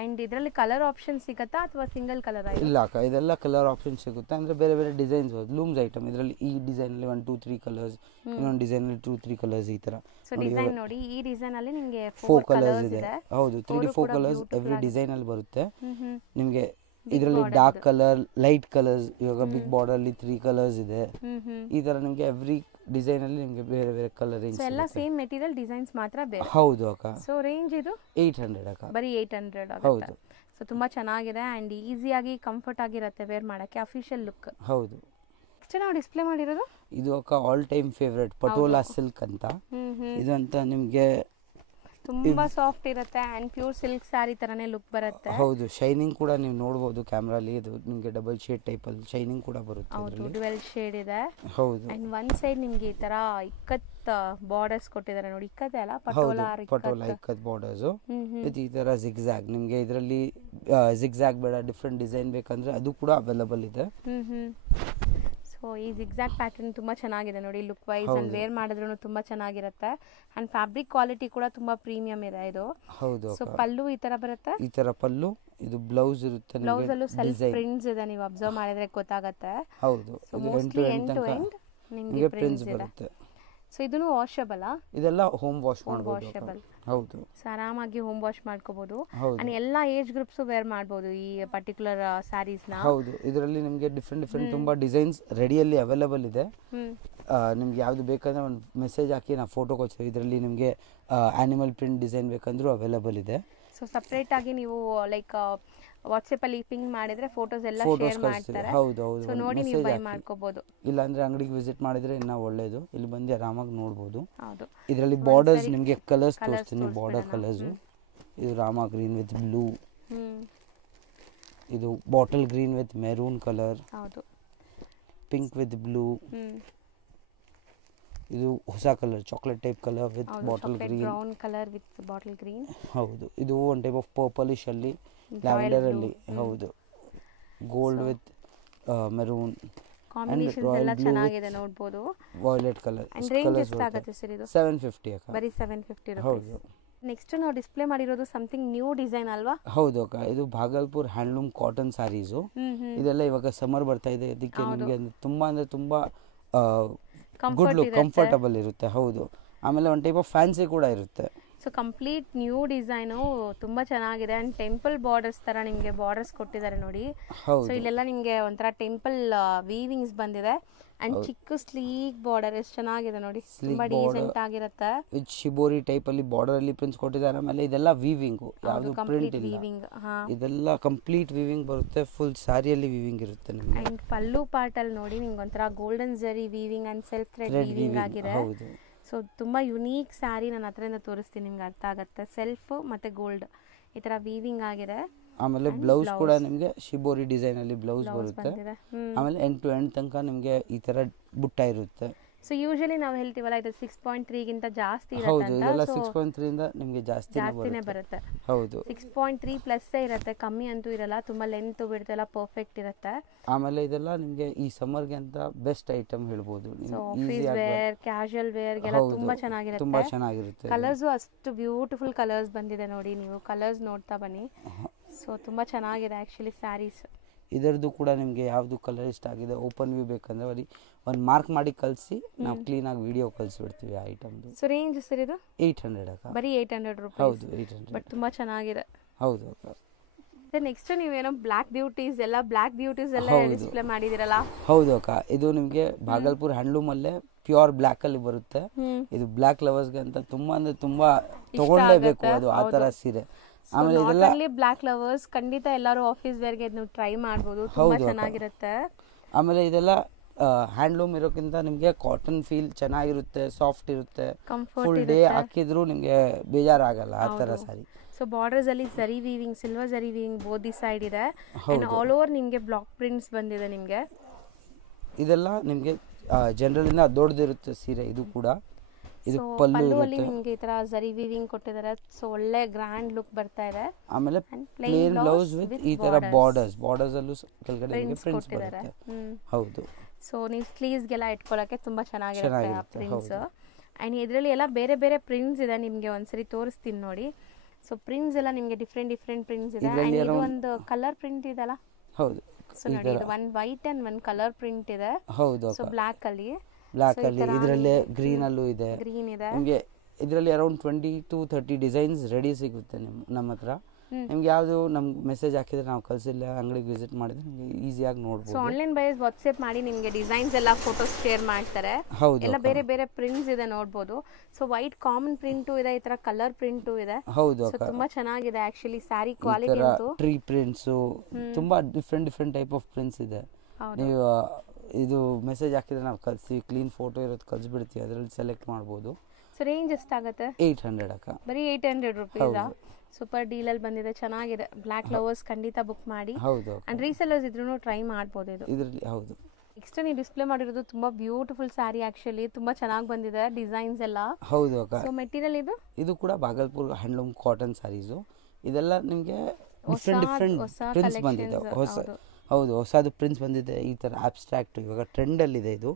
ಅಂಡ್ ಇದರಲ್ಲಿ ಕಲರ್ ಆಪ್ಷನ್ ಸಿಗುತ್ತಾ ಅಥವಾ ಸಿಂಗಲ್ ಕಲರ್? ಇಲ್ಲ ಅಕ್ಕ, ಇದೆಲ್ಲ ಕಲರ್ ಆಪ್ಷನ್ ಸಿಗುತ್ತೆ. ಅಂದ್ರೆ ಬೇರೆ ಬೇರೆ ಡಿಸೈನ್ಸ್, ಲೂಮ್ಸ್ ಐಟಮ್. ಇದರಲ್ಲಿ ಈ ಡಿಸೈನ್ ಅಲ್ಲಿ 1 2 3 ಕಲರ್ಸ್, ಇನ್ನೊಂದು ಡಿಸೈನ್ ಅಲ್ಲಿ 2 3 ಕಲರ್ಸ್, ಈ ತರ. ಸೊ ಡಿಸೈನ್ ನೋಡಿ, ಈ ಡಿಸೈನ್ ಅಲ್ಲಿ ನಿಮಗೆ 4 ಕಲರ್ಸ್ ಇದೆ. ಹೌದು, 3 to 4 ಕಲರ್ಸ್ ಎವ್ರಿ ಡಿಸೈನ್ ಅಲ್ಲಿ ಬರುತ್ತೆ ನಿಮಗೆ. ಇದರಲ್ಲಿ ಡಾರ್ಕ್ ಕಲರ್, ಲೈಟ್ ಕಲರ್ಸ್, ಇವಾಗ ಬಿಗ್ ಬಾರ್ಡರ್ ಅಲ್ಲಿ 3 ಕಲರ್ಸ್ ಇದೆ. ಈ ತರ ನಿಮಗೆ ಎವ್ರಿ ಡಿಸೈನ್ ಅಲ್ಲಿ ನಿಮಗೆ ಬೇರೆ ಬೇರೆ ಕಲರ್ ರೇಂಜ್. ಸೊ ಎಲ್ಲ ಸೇಮ್ ಮೆಟೀರಿಯಲ್, ಡಿಸೈನ್ಸ್ ಮಾತ್ರ ಬೇರೆ. ಹೌದು ಅಕ್ಕ. ಸೊ ರೇಂಜ್ ಇದು 800 ಅಕ್ಕ. ಬರೀ 800 ಆಗುತ್ತೆ. ಹೌದು. ಸೊ ತುಂಬಾ ಚೆನ್ನಾಗಿದೆ ಅಂಡ್ ಈಸಿಯಾಗಿ ಕಂಫರ್ಟ್ ಆಗಿರುತ್ತೆ ವೇರ್ ಮಾಡಕ್ಕೆ, ಅಫಿಷಿಯಲ್ ಲುಕ್. ಹೌದು. ನೆಕ್ಸ್ಟ್ ನಾವು ಡಿಸ್ಪ್ಲೇ ಮಾಡಿರೋದು ಇದು ಅಕ್ಕ all time favourite patola silk ಅಂತ. ಇದು ಅಂತ ನಿಮಗೆ ತುಂಬಾ ಸಾಫ್ಟ್ ಇರುತ್ತೆ ಅಂಡ್ ಪ್ಯೂರ್ ಸಿಲ್ಕ್ ಸ್ಯಾರಿ ತರನೇ ಲುಕ್ ಬರುತ್ತೆ. ಹೌದು, ಶೈನಿಂಗ್ ಕೂಡ ನೀವು ನೋಡಬಹುದು ಕ್ಯಾಮೆರಾಲಿ. ಇದು ನಿಮಗೆ ಡಬಲ್ ಶೇಡ್ ಟೈಪ್ ಅಲ್ಲಿ ಶೈನಿಂಗ್ ಕೂಡ ಬರುತ್ತೆ. ಹೌದು, ಡ್ಯುಯಲ್ ಶೇಡ್ ಇದೆ. ಹೌದು. ಅಂಡ್ ಒನ್ ಸೈಡ್ ನಿಮಗೆ ಈ ತರ ಇಕ್ಕತ್ ಬಾರ್ಡರ್ಸ್ ಕೊಟ್ಟಿದ್ದಾರೆ ನೋಡಿ, ಇಕ್ಕತ್ ಅಲ್ಲ ಪಟೋಲಾ ಇಕ್ಕತ್ ಬಾರ್ಡರ್ಸ್ ವಿತ್ ಈ ತರ ಜಿಗ್ಜಾಗ್. ನಿಮಗೆ ಇದರಲ್ಲಿ ಜಿಗ್ಜಾಗ್ ಬೇಡ, ಡಿಫ್ರೆಂಟ್ ಡಿಸೈನ್ ಬೇಕಂದ್ರೆ ಅದು ಕೂಡ ಅವೈಲೇಬಲ್ ಇದೆ. ಸೊ ಈ ಜಿಗ್ಜಾಗ್ ಪ್ಯಾಟರ್ನ್ ತುಂಬಾ ಚೆನ್ನಾಗಿದೆ ನೋಡಿ, ಲುಕ್ ವೈಸ್ ಅಂಡ್ ವೇರ್ ಮಾಡಿದ್ರು ತುಂಬಾ ಚೆನ್ನಾಗಿರುತ್ತೆ. ಅಂಡ್ ಫ್ಯಾಬ್ರಿಕ್ ಕ್ವಾಲಿಟಿ ಕೂಡ ತುಂಬಾ ಪ್ರೀಮಿಯಂ ಇದೆ ಇದು. ಹೌದು. ಸೊ ಪಲ್ಲು ಈ ತರ ಬರುತ್ತೆ, ಈ ತರ ಪಲ್ಲು. ಇದು ಬ್ಲೌಸ್ ಇರುತ್ತೆ, ಬ್ಲೌಸ್ ಅಲ್ಲೂ ಸೆಲ್ಫ್ ಪ್ರಿಂಟ್ಸ್ ಇದೆ, ನೀವು ಅಬ್ಸರ್ವ್ ಮಾಡಿದ್ರೆ ಗೊತ್ತಾಗುತ್ತೆ. ಹೌದು, ಮೋಸ್ಟ್ಲಿ ಎಂಡ್ ಟು ಎಂಡ್ ನಿಮಗೆ ಪ್ರಿಂಟ್ಸ್ ಬರುತ್ತೆ. ಸೊ ಇದನ್ನು ವಾಷಬಲ್? ಇದೆಲ್ಲ ಹೋಮ್ ವಾಶ್ ಮಾಡಬಹುದು. ಹೌದು. ಸೊ ಆರಾಮಾಗಿ ಹೋಮ್ ವಾಶ್ ಮಾಡ್ಕೋಬಹುದು ಅಂಡ್ ಎಲ್ಲಾ ಏಜ್ ಗ್ರೂಪ್ಸ್ ವೇರ್ ಮಾಡಬಹುದು ಈ ಪರ್ಟಿಕ್ಯುಲರ್ ಸ್ಯಾರೀಸ್ ನ. ಹೌದು, ಇದರಲ್ಲಿ ನಿಮಗೆ ಡಿಫ್ರೆಂಟ್ ತುಂಬಾ ಡಿಸೈನ್ಸ್ ರೆಡಿಯಲ್ಲಿ ಅವೈಲೇಬಲ್ ಇದೆ. ನಿಮ್ಗೆ ಯಾವ್ದು ಬೇಕಂದ್ರೆ ಒಂದು ಮೆಸೇಜ್ ಹಾಕಿ ನಾ ಫೋಟೋ ಕೊಡ್ತೀವಿ. ಇದರಲ್ಲಿ ನಿಮಗೆ ಆನಿಮಲ್ ಪ್ರಿಂಟ್ ಡಿಸೈನ್ ಬೇಕಂದ್ರೂ ಅವೈಲೇಬಲ್ ಇದೆ. ಸೊ ಸಪರೇಟ್ ಆಗಿ ನೀವು ಲೈಕ್ ವಾಟ್ಸ್ಆಪ್ ಅಲ್ಲಿ ಪಿಂಗ್ ಮಾಡಿದ್ರೆ ಫೋಟೋಸ್ ಎಲ್ಲ ಶೇರ್ ಮಾಡ್ತಾರೆ. ಹೌದು ಹೌದು. ಸೊ ನೋಡಿ ನೀವು ಬೈ ಮಾಡ್ಕೋಬಹುದು. ಇಲ್ಲ ಅಂದ್ರೆ ಅಂಗಡಿಗೆ ವಿಸಿಟ್ ಮಾಡಿದ್ರೆ ಇನ್ನ ಒಳ್ಳೇದು, ಇಲ್ಲಿ ಬಂದು ಆರಾಮಾಗಿ ನೋಡಬಹುದು. ಹೌದು. ಇದರಲ್ಲಿ ಬಾರ್ಡರ್ಸ್ ನಿಮಗೆ ಕಲರ್ಸ್ ತೋರಿಸ್ತೀನಿ, ಬಾರ್ಡರ್ ಕಲರ್ಸ್. ಇದು ರಾಮಾ ಗ್ರೀನ್ ವಿತ್ ಬ್ಲೂ, ಇದು bottle green with maroon colour, ಹೌದು, ಪಿಂಕ್ ವಿತ್ ಬ್ಲೂ, ಇದು ಹೊಸ colour chocolate type colour with bottle green, brown colour with bottle green. ಹೌದು, ಇದು ಒನ್ ಟೈಪ್ ಆಫ್ ಪರ್ಪಲಿಶ್ ಅಲ್ಲಿ, ಲ್ಯಾವೆಂಡರ್ ಅಲ್ಲಿ. ಹೌದು, ಗೋಲ್ಡ್ ವಿತ್ ಮೆರೂನ್ ಕಾಂಬಿನೇಷನ್ಸ್ ಎಲ್ಲ ಚೆನ್ನಾಗಿದೆ ನೋಡಬಹುದು. Violet colour. ಅಂಡ್ ರೇಂಜ್ ಎಷ್ಟಾಗುತ್ತೆ ಸರ್ ಇದು? 750 ಅಕ್ಕ. ಬರಿ 750 ರೂಪಾಯಿ. ಹೌದು. ನೆಕ್ಸ್ಟ್ ನಾವು ಡಿಸ್ಪ್ಲೇ ಮಾಡಿರೋದು ಸಮಥಿಂಗ್ ನ್ಯೂ ಡಿಸೈನ್ ಅಲ್ವಾ? ಹೌದು ಅಕ್ಕ, ಇದು ಭಾಗಲ್ಪುರ್ ಹ್ಯಾಂಡ್ಲೂಮ್ ಕಾಟನ್ ಸ್ಯಾರೀಸು. ಇದೆಲ್ಲ ಇವಾಗ ಸಮ್ಮರ್ ಬರ್ತಾ ಇದೆ, ಅದಕ್ಕೆ ನಿಮಗೆ ತುಂಬಾ ಅಂದ್ರೆ ತುಂಬಾ ಗುಡ್ ಲುಕ್, ಕಂಫರ್ಟಬಲ್ ಇರುತ್ತೆ. ಹೌದು, ಆಮೇಲೆ ಒಂದು ಟೈಪ್ ಆಫ್ ಫ್ಯಾನ್ಸಿ ಕೂಡ ಇರುತ್ತೆ. ಸೊ ಕಂಪ್ಲೀಟ್ ನ್ಯೂ ಡಿಸೈನು ತುಂಬಾ ಚೆನ್ನಾಗಿದೆ ಅಂಡ್ ಟೆಂಪಲ್ ಬಾರ್ಡರ್ಸ್ ತರ ನಿಮಗೆ ಬಾರ್ಡರ್ಸ್ ಕೊಟ್ಟಿದ್ದಾರೆ ನೋಡಿ. ಸೊ ಇಲ್ಲೆಲ್ಲ ನಿಮಗೆ ಒಂಥರ ಟೆಂಪಲ್ ವೀವಿಂಗ್ಸ್ ಬಂದಿದೆ ಅಂಡ್ ಚಿಕ್ಕ ಸ್ಲೀಕ್ ಬಾರ್ಡರ್ ಎಷ್ಟು ಚೆನ್ನಾಗಿದೆ ನೋಡಿ, ತುಂಬಾ ಡೀಸೆಂಟ್ ಆಗಿರುತ್ತೆ. ವಿತ್ ಶಿಬೋರಿ ಟೈಪ್ ಅಲ್ಲಿ ಬಾರ್ಡರ್ ಅಲ್ಲಿ ಪ್ರಿಂಟ್ಸ್ ಕೊಟ್ಟಿದ್ದಾರೆ. ಆಮೇಲೆ ಇದೆಲ್ಲ ವೀವಿಂಗ್, ಯಾವುದು ಪ್ರಿಂಟ್ ಇಲ್ಲ, ಇದೆಲ್ಲ ಕಂಪ್ಲೀಟ್ ವೀವಿಂಗ್ ಬರುತ್ತೆ. ಫುಲ್ ಸ್ಯಾರಿಯಲ್ಲಿ ವೀವಿಂಗ್ ಇರುತ್ತೆ ನಿಮಗೆ. ಅಂಡ್ ಪಲ್ಲು ಪಾರ್ಟ್ ಅಲ್ಲಿ ನೋಡಿ ನಿಮ್ಗೆ ಒಂಥರ ಗೋಲ್ಡನ್ ಜರಿ weaving and self thread weaving ಆಗಿದೆ. ಹೌದು. ಸೊ ತುಂಬ ಯುನೀಕ್ ಸ್ಯಾರಿ, ನಾನು ಹತ್ರದಿಂದ ತೋರಿಸ್ತೀನಿ ನಿಮ್ಗೆ ಅರ್ಥ ಆಗುತ್ತೆ. ಸೆಲ್ಫ್ ಮತ್ತೆ ಗೋಲ್ಡ್ ಈ ತರ ವೀವಿಂಗ್ ಆಗಿದೆ. ಆಮೇಲೆ ಬ್ಲೌಸ್ ಕೂಡ ನಿಮಗೆ ಶಿಬೋರಿ ಡಿಸೈನ್ ಅಲ್ಲಿ ಬ್ಲೌಸ್ ಬರುತ್ತೆ. ಆಮೇಲೆ ಎಂಡ್ ಟು ಎಂಡ್ ತನಕ ನಿಮಗೆ ಈ ತರ ಬುಟ್ಟ ಇರುತ್ತೆ. ಸೊ ಯೂಶಲಿ ನಾವು ಹೇಳ್ತೀವಲ್ಲ ಇದು 6.3 ಗಿಂತ ಜಾಸ್ತಿ ಇರುತ್ತೆ. ಹೌದು, ಇದೆಲ್ಲ 6.3 ಇಂದ ನಿಮಗೆ ಜಾಸ್ತಿನೇ ಬರುತ್ತೆ. ಹೌದು, 6.3 ಪ್ಲಸ್ ಇರುತ್ತೆ, ಕಮ್ಮಿ ಅಂತೂ ಇರಲ್ಲ. ತುಂಬಾ ಲೆಂತ್ ಬಿಡ್ತು ಎಲ್ಲ ಪರ್ಫೆಕ್ಟ್ ಇರುತ್ತೆ. ಆಮೇಲೆ ಇದೆಲ್ಲ ನಿಮಗೆ ಈ ಸಮ್ಮರ್ ಗೆ ಅಂತ ಬೆಸ್ಟ್ ಐಟಮ್ ಹೇಳ್ಬೋದು. ಆಫೀಸ್ ವೇರ್, ಕ್ಯಾಶುಯಲ್ ವೇರ್ ಗೆಲ್ಲ ತುಂಬಾ ಚೆನ್ನಾಗಿರುತ್ತೆ. ಕಲರ್ಸ್ ಅಷ್ಟು ಬ್ಯೂಟಿಫುಲ್ ಕಲರ್ಸ್ ಬಂದಿದೆ ನೋಡಿ, ನೀವು ಕಲರ್ಸ್ ನೋಡ್ತಾ ಬನ್ನಿ. ಸೊ ತುಂಬಾ ಚೆನ್ನಾಗಿದೆ ಆಕ್ಚುಲಿ ಸ್ಯಾರೀಸ್. ಇದರದ್ದು ಕೂಡ ನಿಮಗೆ ಯಾವ್ದು ಕಲರ್ ಇಷ್ಟ ಆಗಿದೆ ಓಪನ್ ವ್ಯೂ ಬೇಕಂದ್ರೆ ಬರೀ ಒಂದು ಮಾರ್ಕ್ ಮಾಡಿ ಕಳಿಸಿ, ನಾವು ಕ್ಲೀನ್ ಆಗಿ ವಿಡಿಯೋ ಕಳಿಸ್ಬಿಡ್ತೀವಿ ಆ ಐಟಮ್ದು. ಸೊ ರೇಂಜ್ ಸರ್ ಇದು 800 ಅಕ್ಕ. ಬರೀ 800 ರೂಪಾಯಿ. ಹೌದು, 800. ಬಟ್ ತುಂಬಾ ಚೆನ್ನಾಗಿದೆ. ಹೌದು ಅಕ್ಕ. ನೆಕ್ಸ್ಟ್ ನೀವೇನೋ ಬ್ಲಾಕ್ ಬ್ಯೂಟೀಸ್ ಎಲ್ಲ ಡಿಸ್ಪ್ಲೇ ಮಾಡಿದಿರಲ್ಲ. ಹೌದು ಅಕ್ಕ, ಇದು ನಿಮಗೆ ಭಾಗಲ್ಪುರ್ ಹ್ಯಾಂಡ್ಲೂಮ್ ಅಲ್ಲೇ ಪ್ಯೂರ್ ಬ್ಲಾಕ್ ಅಲ್ಲಿ ಬರುತ್ತೆ. ಇದು ಬ್ಲಾಕ್ ಲವರ್ಸ್ಗೆ ಅಂತ ತುಂಬಾ ಅಂದ್ರೆ ತುಂಬಾ ತಗೊಳ್ಳೇಬೇಕು ಅದು ಆ ತರ ಸೀರೆ. ಆಮೇಲೆ ಇದೆಲ್ಲ ಬ್ಲಾಕ್ ಲವರ್ಸ್ ಖಂಡಿತ ಎಲ್ಲರೂ ಆಫೀಸ್ ವೇರ್ ಗೆ ಇದನ್ನ ಟ್ರೈ ಮಾಡಬಹುದು, ತುಂಬಾ ಚೆನ್ನಾಗಿರುತ್ತೆ. ಆಮೇಲೆ ಇದೆಲ್ಲ ಹ್ಯಾಂಡ್ಲೂಮ್ ಇರೋಕ್ಕಿಂತ ನಿಮಗೆ ಕಾಟನ್ ಫೀಲ್ ಚೆನ್ನಾಗಿರುತ್ತೆ, ಸಾಫ್ಟ್ ಇರುತ್ತೆ, ಫುಲ್ ಡೇ ಹಾಕಿದ್ರು ನಿಮಗೆ ಬೇಜಾರಾಗಲ್ಲ ಆ ತರ ಸಾರಿ. ಸೊ ಬಾರ್ಡರ್ಸ್ ಅಲ್ಲಿ ಜರಿ ವೀವಿಂಗ್, ಸಿಲ್ವರ್ ಜರಿ ವೀವಿಂಗ್ ಬೋತ್ ದಿ ಸೈಡ್ ಇದೆ. ಅಂಡ್ ಆಲ್ ಓವರ್ ನಿಮಗೆ ಬ್ಲಾಕ್ ಪ್ರಿಂಟ್ಸ್ ಬಂದಿದೆ. ನಿಮಗೆ ಇದೆಲ್ಲ ನಿಮಗೆ ಜನರಲ್ ಇಂದ ದೊಡ್ಡದಿರುತ್ತೆ ಸೀರೆ. ಇದು ಕೂಡ ಇದು ಪಲ್ಲು ಅಲ್ಲಿ ನಿಮಗೆ ಈ ತರ ಜರಿ ವೀವಿಂಗ್ ಕೊಟ್ಟಿದ್ದಾರೆ. ಸೊ ಒಳ್ಳೆ ಗ್ರ್ಯಾಂಡ್ ಲುಕ್ ಬರ್ತಾ ಇದೆ. ಆಮೇಲೆ ಪ್ಲೇನ್ ಬ್ಲೌಸ್ ವಿತ್ ಈ ತರ ಬಾರ್ಡರ್ಸ್ ಅಲ್ಲೂ ಕೆಳಗಡೆ ನಿಮಗೆ ಪ್ರಿಂಟ್ಸ್ ಬರುತ್ತೆ. ಹೌದು. ಸೊ ನೀವು ಸ್ಲೀವ್ಸ್ ಗೆಲ್ಲ ಇಟ್ಕೊಳ್ಳೋಕೆ ತುಂಬಾ ಚೆನ್ನಾಗಿರುತ್ತೆ ಆ ಪ್ರಿಂಟ್ಸ್. ಅಂಡ್ ಇದರಲ್ಲಿ ಎಲ್ಲ ಬೇರೆ ಬೇರೆ ಪ್ರಿಂಟ್ಸ್ ಇದೆ. ನಿಮಗೆ ಒಂದ್ಸರಿ ತೋರಿಸ್ತೀನಿ ನೋಡಿ. ಸೊ ಪ್ರಿಂಟ್ಸ್ ಎಲ್ಲ ನಿಮಗೆ ಡಿಫ್ರೆಂಟ್ ಪ್ರಿಂಟ್ಸ್ ಇದೆ. ಅಂಡ್ ಇದು ಒಂದು ಕಲರ್ ಪ್ರಿಂಟ್ ಇದೆಲ್ಲ. ಹೌದು. ಸೊ ನೋಡಿ, ಇದು ಒಂದು ವೈಟ್ ಅಂಡ್ ಒಂದು ಕಲರ್ ಪ್ರಿಂಟ್ ಇದೆ. ಹೌದು. ಸೊ ಬ್ಲಾಕ್ ಅಲ್ಲಿ ಇದರಲ್ಲೇ ಗ್ರೀನ್ ಅಲ್ಲೂ ಇದೆ. ಗ್ರೀನ್ ಇದೆ. ನಿಮಗೆ ಇದರಲ್ಲಿ ಅರೌಂಡ್ 20 to 30 ಡಿಸೈನ್ಸ್ ರೆಡಿ ಸಿಗುತ್ತೆ ನಮ್ಮ ಹತ್ರ. ನಿಮ್ಗೆ ಯಾವುದು ನಮ್ಗೆ ಮೆಸೇಜ್ ಹಾಕಿದ್ರೆ ನಾವು ಕಳ್ಸಿಲ್ಲ, ಅಂಗಡಿಗೆ ವಿಸಿಟ್ ಮಾಡಿದ್ರೆ ನಿಮಗೆ ಈಸಿಯಾಗಿ ನೋಡ್ಬೋದು. ಸೊ ಆನ್ಲೈನ್ ಬೈಸ್ ವಾಟ್ಸ್ಆಪ್ ಮಾಡಿ ನಿಮಗೆ ಡಿಸೈನ್ಸ್ ಎಲ್ಲ ಫೋಟೋಸ್ ಶೇರ್ ಮಾಡ್ತಾರೆ. ಎಲ್ಲ ಬೇರೆ ಬೇರೆ ಪ್ರಿಂಟ್ಸ್ ಇದೆ ನೋಡ್ಬೋದು. ಸೊ ವೈಟ್ ಕಾಮನ್ ಪ್ರಿಂಟು ಇದೆ, ಈ ತರ ಕಲರ್ ಪ್ರಿಂಟು ಇದೆ. ಹೌದು. ಸೊ ತುಂಬಾ ಚೆನ್ನಾಗಿದೆ ಆಕ್ಚುಲಿ ಸ್ಯಾರಿ ಕ್ವಾಲಿಟಿ ಅಂತೂ. ಟ್ರೀ ಪ್ರಿಂಟ್ಸ್ ತುಂಬಾ ಡಿಫ್ರೆಂಟ್ ಟೈಪ್ ಆಫ್ ಪ್ರಿಂಟ್ಸ್ ಇದೆ. ನೀವು ಇದು ಮೆಸೇಜ್ ಹಾಕಿದ್ರೆ ನಾವು ಕಳ್ಸಿ ಕ್ಲೀನ್ ಫೋಟೋ ಇರೋದು ಕಳ್ಸಿಬಿಡ್ತೀವಿ, ಅದರಲ್ಲಿ ಸೆಲೆಕ್ಟ್ ಮಾಡ್ಬೋದು. ಸೊ ರೇಂಜ್ ಎಷ್ಟಾಗುತ್ತೆ? 800 ಅಕ್ಕ. ಬರೀ 800 ರುಪೀಸ್. ಸೂಪರ್ ಡೀಲ್ ಅಲ್ಲಿ ಬಂದಿದೆ, ಚೆನ್ನಾಗಿದೆ. ಬ್ಲಾಕ್ ಲವರ್ಸ್ ಖಂಡಿತ ಬುಕ್ ಮಾಡಿ. ಹೌದು. ಅಂಡ್ ರೀಸೆಲ್ಲರ್ಸ್ ಇದ್ರೂ ಟ್ರೈ ಮಾಡ್ಬೋದು ಇದು ಇದರಲ್ಲಿ. ಹೌದು. ನೆಕ್ಸ್ಟ್ ನೀವು ಡಿಸ್ಪ್ಲೇ ಮಾಡಿರೋದು ತುಂಬಾ ಬ್ಯೂಟಿಫುಲ್ ಸ್ಯಾರಿ ಆಕ್ಚುಲಿ, ತುಂಬಾ ಚೆನ್ನಾಗಿ ಬಂದಿದೆ ಡಿಸೈನ್ಸ್ ಎಲ್ಲ. ಹೌದು ಅಕ್ಕ. ಸೊ ಮೆಟೀರಿಯಲ್ ಇದು ಕೂಡ ಭಾಗಲ್ಪುರ್ ಹ್ಯಾಂಡ್ಲೂಮ್ ಕಾಟನ್ ಸ್ಯಾರೀಸು. ಇದೆಲ್ಲ ನಿಮಗೆ ಡಿಫ್ರೆಂಟ್ ಪ್ರಿಂಟ್ಸ್ ಬಂದಿದೆ. ಹೌದು, ಹೊಸದು ಪ್ರಿಂಟ್ಸ್ ಬಂದಿದೆ. ಈ ತರ ಅಬ್ಸ್ಟ್ರಾಕ್ಟ್ ಇವಾಗ ಟ್ರೆಂಡ್ ಅಲ್ಲಿ ಇದೆ. ಇದು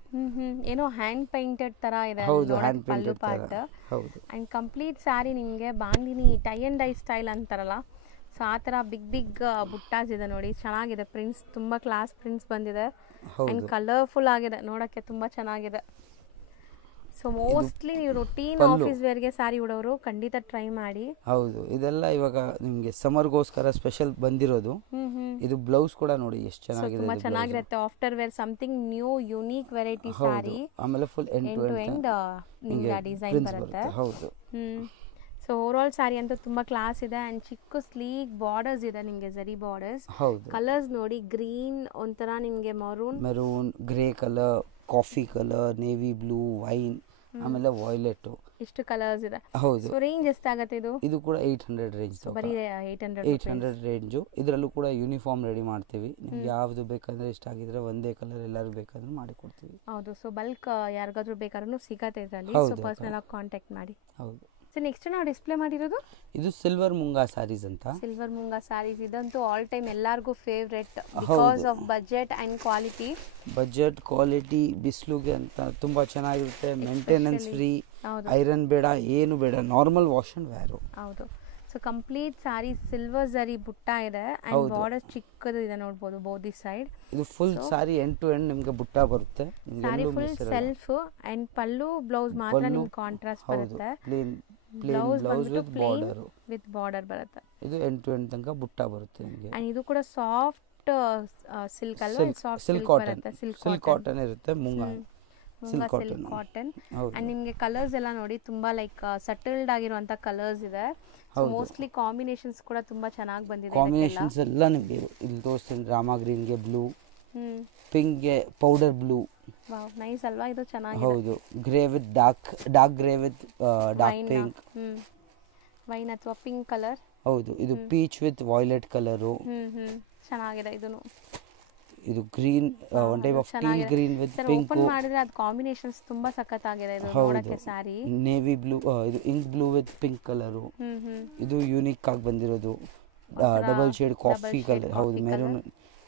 ಏನೋ ಹ್ಯಾಂಡ್ ಪೇಂಟೆಡ್ ತರ ಇದೆ. ಹೌದು, ಹ್ಯಾಂಡ್ ಪೇಂಟೆಡ್ ತರ. ಹೌದು. ಅಂಡ್ ಕಂಪ್ಲೀಟ್ ಸ್ಯಾರಿ ನಿಮಗೆ bandhani tie and dye style ಅಂತಾರಲ್ಲ, ಸೊ ಆ ತರ ಬಿಗ್ ಬುಟ್ಟಾಸ್ ಇದೆ ನೋಡಿ. ಚೆನ್ನಾಗಿದೆ ಪ್ರಿಂಟ್ಸ್, ತುಂಬಾ ಕ್ಲಾಸ್ ಪ್ರಿಂಟ್ಸ್ ಬಂದಿದೆ. ಅಂಡ್ ಕಲರ್ಫುಲ್ ಆಗಿದೆ, ನೋಡಕ್ಕೆ ತುಂಬಾ ಚೆನ್ನಾಗಿದೆ. ಸೊ ಮೋಸ್ಟ್ಲಿ ನೀವು ರೂಟೀನ್ ಆಫೀಸ್ ವೇರ್ ಗೆ ಸಾರಿ ಉಡೋರು ಖಂಡಿತ ಟ್ರೈ ಮಾಡಿ. ಹೌದು. ಇದೆಲ್ಲ ಇವಾಗ ನಿಮಗೆ ಸಮರ್ಗೋಸ್ಕರ ಸ್ಪೆಷಲ್ ಬಂದಿರೋದು. ಇದು ಬ್ಲೌಸ್ ಕೂಡ ನೋಡಿ ಎಷ್ಟು ಚೆನ್ನಾಗಿದೆ. ತುಂಬಾ ಚೆನ್ನಾಗಿರುತ್ತೆ. After wear something new unique variety sari. ಆಮೇಲೆ ಫುಲ್ ಎಂಡ್ ಟು ಎಂಡ್ ನಿಮಗೆ ಡಿಸೈನ್ ಬರುತ್ತೆ. ಹೌದು. ಸೊ ಓವರ್ ಆಲ್ ಸಾರಿ ಅಂತೂ ತುಂಬಾ ಕ್ಲಾಸ್ ಇದೆ. ಅಂಡ್ ಚಿಕ್ಕ ಸ್ಲೀಕ್ ಬಾರ್ಡರ್ಸ್ ಇದೆ ನಿಮಗೆ, ಜರಿ ಬಾರ್ಡರ್ಸ್. ಕಲರ್ಸ್ ನೋಡಿ, ಗ್ರೀನ್, ಒಂಥರ ನಿಮಗೆ maroon, grey colour, coffee colour, navy blue, wine, ಆಮೇಲೆ ವಾಯ್ಲೆಟ್, ಇಷ್ಟು ಕಲರ್ಸ್ ಇದೆ. ಹೌದು. ಸೊ ರೇಂಜ್ ಎಷ್ಟಾಗುತ್ತೆ ಇದು? ಇದು ಕೂಡ 800 ರೇಂಜ್. ಬರೀ 800 ರೇಂಜು. ಇದರಲ್ಲೂ ಕೂಡ ಯೂನಿಫಾರ್ಮ್ ರೆಡಿ ಮಾಡ್ತೀವಿ. ನಿಮ್ಗೆ ಯಾವ್ದು ಬೇಕಂದ್ರೆ ಇಷ್ಟ ಆಗಿದ್ರೆ ಒಂದೇ ಕಲರ್ ಎಲ್ಲರೂ ಬೇಕಾದ್ರೂ ಮಾಡಿ ಕೊಡ್ತೀವಿ. ಹೌದು. ಸೊ ಬಲ್ಕ್ ಯಾರಿಗಾದ್ರೂ ಬೇಕಾದ್ರೂ ಸಿಗತ್ತೆ ಇದರಲ್ಲಿ. ಸೊ ಪರ್ಸನಲ್ ಆಗಿ ಕಾಂಟ್ಯಾಕ್ಟ್ ಮಾಡಿ. ಹೌದು. ಸೊ ನೆಕ್ಸ್ಟ್ ನಾವು ಡಿಸ್ಪ್ಲೇ ಮಾಡಿರೋದು ಇದು ಸಿಲ್ವರ್ ಮುಂಗಾ ಸ್ಯಾರೀಸ್ ಅಂತ. ಸಿಲ್ವರ್ ಮುಂಗಾ ಸ್ಯಾರೀಸ್ ಇದಂತೂ ಆಲ್ ಟೈಮ್ ಎಲ್ಲರಿಗೂ favourite because of budget and quality. Budget, quality, ಬಿಸಿಲುಗೆ ಅಂತ ತುಂಬಾ ಚೆನ್ನಾಗಿರುತ್ತೆ. ಮೇಂಟೆನೆನ್ಸ್ ಫ್ರೀ, ಐರನ್ ಬೇಡ, ಏನು ಬೇಡ, ನಾರ್ಮಲ್ ವಾಶ್ ಅಂಡ್ ವೇರ್. ಹೌದು. So complete sari silver zari ಬುಟ್ಟ ಇದೆ ಅಂಡ್ ಬಾರ್ಡರ್ ಚಿಕ್ಕದು ಇದೆ ನೋಡಬಹುದು ಬೋತ್ ದಿ ಸೈಡ್. ಇದು full sari end to end ನಿಮಗೆ ಬುಟ್ಟ ಬರುತ್ತೆ. Sari full self and pallu blouse ಮಾತ್ರ ನಿಮಗೆ ಕಾಂಟ್ರಾಸ್ಟ್ ಬರುತ್ತೆ. ಬ್ಲೌಸ್ ಬಂದ್ಬಿಟ್ಟು ಪ್ಲೇನ್ ವಿತ್ ಬಾರ್ಡರ್ ಬರುತ್ತೆ. ಇದು ಎಂಡ್ ಟು ಎಂಡ್ ತನಕ ಬುಟ್ಟ ಬರುತ್ತೆ ನಿಮಗೆ. ಅಂಡ್ ಇದು ಕೂಡ ಸಾಫ್ಟ್ ಸಿಲ್ಕ್ ಅಲ್ವಾ? ಸಾಫ್ಟ್ ಸಿಲ್ಕ್ ಬರುತ್ತೆ. ಸಿಲ್ಕ್ ಕಾಟನ್ ಇರುತ್ತೆ. Moonga silk cotton. ಅಂಡ್ ನಿಮಗೆ ಕಲರ್ಸ್ ಎಲ್ಲ ನೋಡಿ ತುಂಬಾ ಲೈಕ್ ಸಟಲ್ಡ್ ಆಗಿರುವಂತ ಕಲರ್ಸ್ ಇದೆ. ಸೊ ಮೋಸ್ಟ್ಲಿ ಕಾಂಬಿನೇಷನ್ಸ್ ಕೂಡ ತುಂಬಾ ಚೆನ್ನಾಗಿ ಬಂದಿದೆ. ಕಾಂಬಿನೇಷನ್ಸ್ ಎಲ್ಲ ನಿಮಗೆ ಇಲ್ಲಿ ತೋರಿಸ್ತೀನಿ. ರಾಮಾ ಗ್ರೀನ್ ಗೆ ಬ್ಲೂ, ಪಿಂಕ್ ಗೆ ಪೌಡರ್ ಬ್ಲೂ. ವಾವ್, ನೈಸ್ ಅಲ್ವಾ? ಇದು ಚೆನ್ನಾಗಿದೆ. ಹೌದು. Grey with dark grey with dark pink, wine ಅಥವಾ ಪಿಂಕ್ ಕಲರ್. ಹೌದು. ಇದು ಪೀಚ್ ವಿತ್ ವಾಯ್ಲೆಟ್ ಕಲರ್. ಚೆನ್ನಾಗಿದೆ. ಇದು green, one type of teal green with pink. Open ಮಾಡಿದ್ರೆ ಅದು ಕಾಂಬಿನೇಷನ್ಸ್ ತುಂಬಾ ಸಖತ್ತಾಗಿದೆ ಇದು ನೋಡಕ್ಕೆ ಸಾರಿ. ನೇವಿ ಬ್ಲೂ, ಇದು ink blue with pink colour. ಇದು ಯೂನಿಕ್ ಆಗಿ ಬಂದಿರೋದು. Double shade coffee colour. ಹೌದು. ಮೆರೂನ್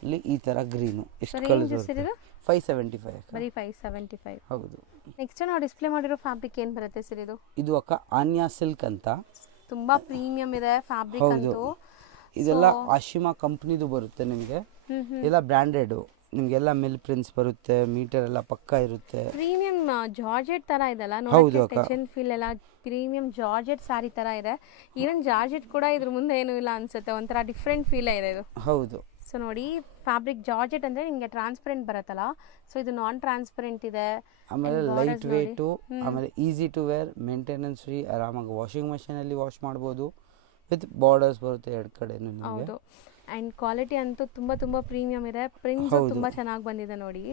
ಅಲ್ಲಿ ಈ ತರ ಗ್ರೀನ್. ಎಷ್ಟು ಕಲರ್? 575. ಬರೀ 575. ಹೌದು. ನೆಕ್ಸ್ಟ್ ನಾವು ಡಿಸ್ಪ್ಲೇ ಮಾಡಿರೋ ಫ್ಯಾಬ್ರಿಕ್ ಏನ್ ಬರುತ್ತೆ ಸರ್ ಇದು? ಇದು ಅಕ್ಕ ಆನ್ಯಾ ಸಿಲ್ಕ್ ಅಂತ. ತುಂಬಾ ಪ್ರೀಮಿಯಂ ಇದೆ ಫ್ಯಾಬ್ರಿಕ್ ಅಂತೂ. ಇದೆಲ್ಲ ಆಶಿಮಾ ಕಂಪನಿದು ಬರುತ್ತೆ ನಿಮಗೆ. ಎಲ್ಲ ಬ್ರಾಂಡೆಡ್. ನಿಮಗೆಲ್ಲ ಮಿಲ್ ಪ್ರಿಂಟ್ಸ್ ಬರುತ್ತೆ. ಮೀಟರ್ ಎಲ್ಲ ಪಕ್ಕ ಇರುತ್ತೆ. ಪ್ರೀಮಿಯಂ ಜಾರ್ಜೆಟ್ ತರ ಇದೆಲ್ಲ ಹೌದು ನೋಡಕ್ಕೆ ಅಕ್ಕ. ಟೆನ್ಷನ್ ಫೀಲ್ ಎಲ್ಲ ಪ್ರೀಮಿಯಂ ಜಾರ್ಜೆಟ್ ಸಾರಿ ತರ ಇದೆ. ಈವನ್ ಜಾರ್ಜೆಟ್ ಕೂಡ ಇದ್ರ ಮುಂದೆ ಏನೂ ಇಲ್ಲ ಅನ್ಸುತ್ತೆ, ಒಂಥರ ಡಿಫ್ರೆಂಟ್ ಫೀಲ್ ಇದೆ ಇದು. ಹೌದು. ಸೊ ನೋಡಿ ಫ್ಯಾಬ್ರಿಕ್ ಜಾರ್ಜೆಟ್ ಅಂದ್ರೆ ನಿಮಗೆ ಟ್ರಾನ್ಸ್ಪರೆಂಟ್ ಬರುತ್ತಲ್ಲ, ಸೊ ಇದು ನಾನ್ ಟ್ರಾನ್ಸ್ಪರೆಂಟ್ ಇದೆ. ಆಮೇಲೆ ಲೈಟ್ ವೇಟು, ಆಮೇಲೆ easy to wear, maintenance free, ಆರಾಮಾಗಿ ವಾಷಿಂಗ್ ಮಷೀನ್ ಅಲ್ಲಿ ವಾಶ್ ಮಾಡ್ಬೋದು. ವಿತ್ ಬಾರ್ಡರ್ಸ್ ಬರುತ್ತೆ ಎರಡು ಕಡೆನೂ ನಿಮಗೆ. ಹೌದು. ಅಂಡ್ ಕ್ವಾಲಿಟಿ ಅಂತೂ ತುಂಬಾ ಪ್ರೀಮಿಯಂ ಇದೆ. ಪ್ರಿಂಟ್ಸ್ ತುಂಬಾ ಚೆನ್ನಾಗಿ ಬಂದಿದೆ ನೋಡಿ.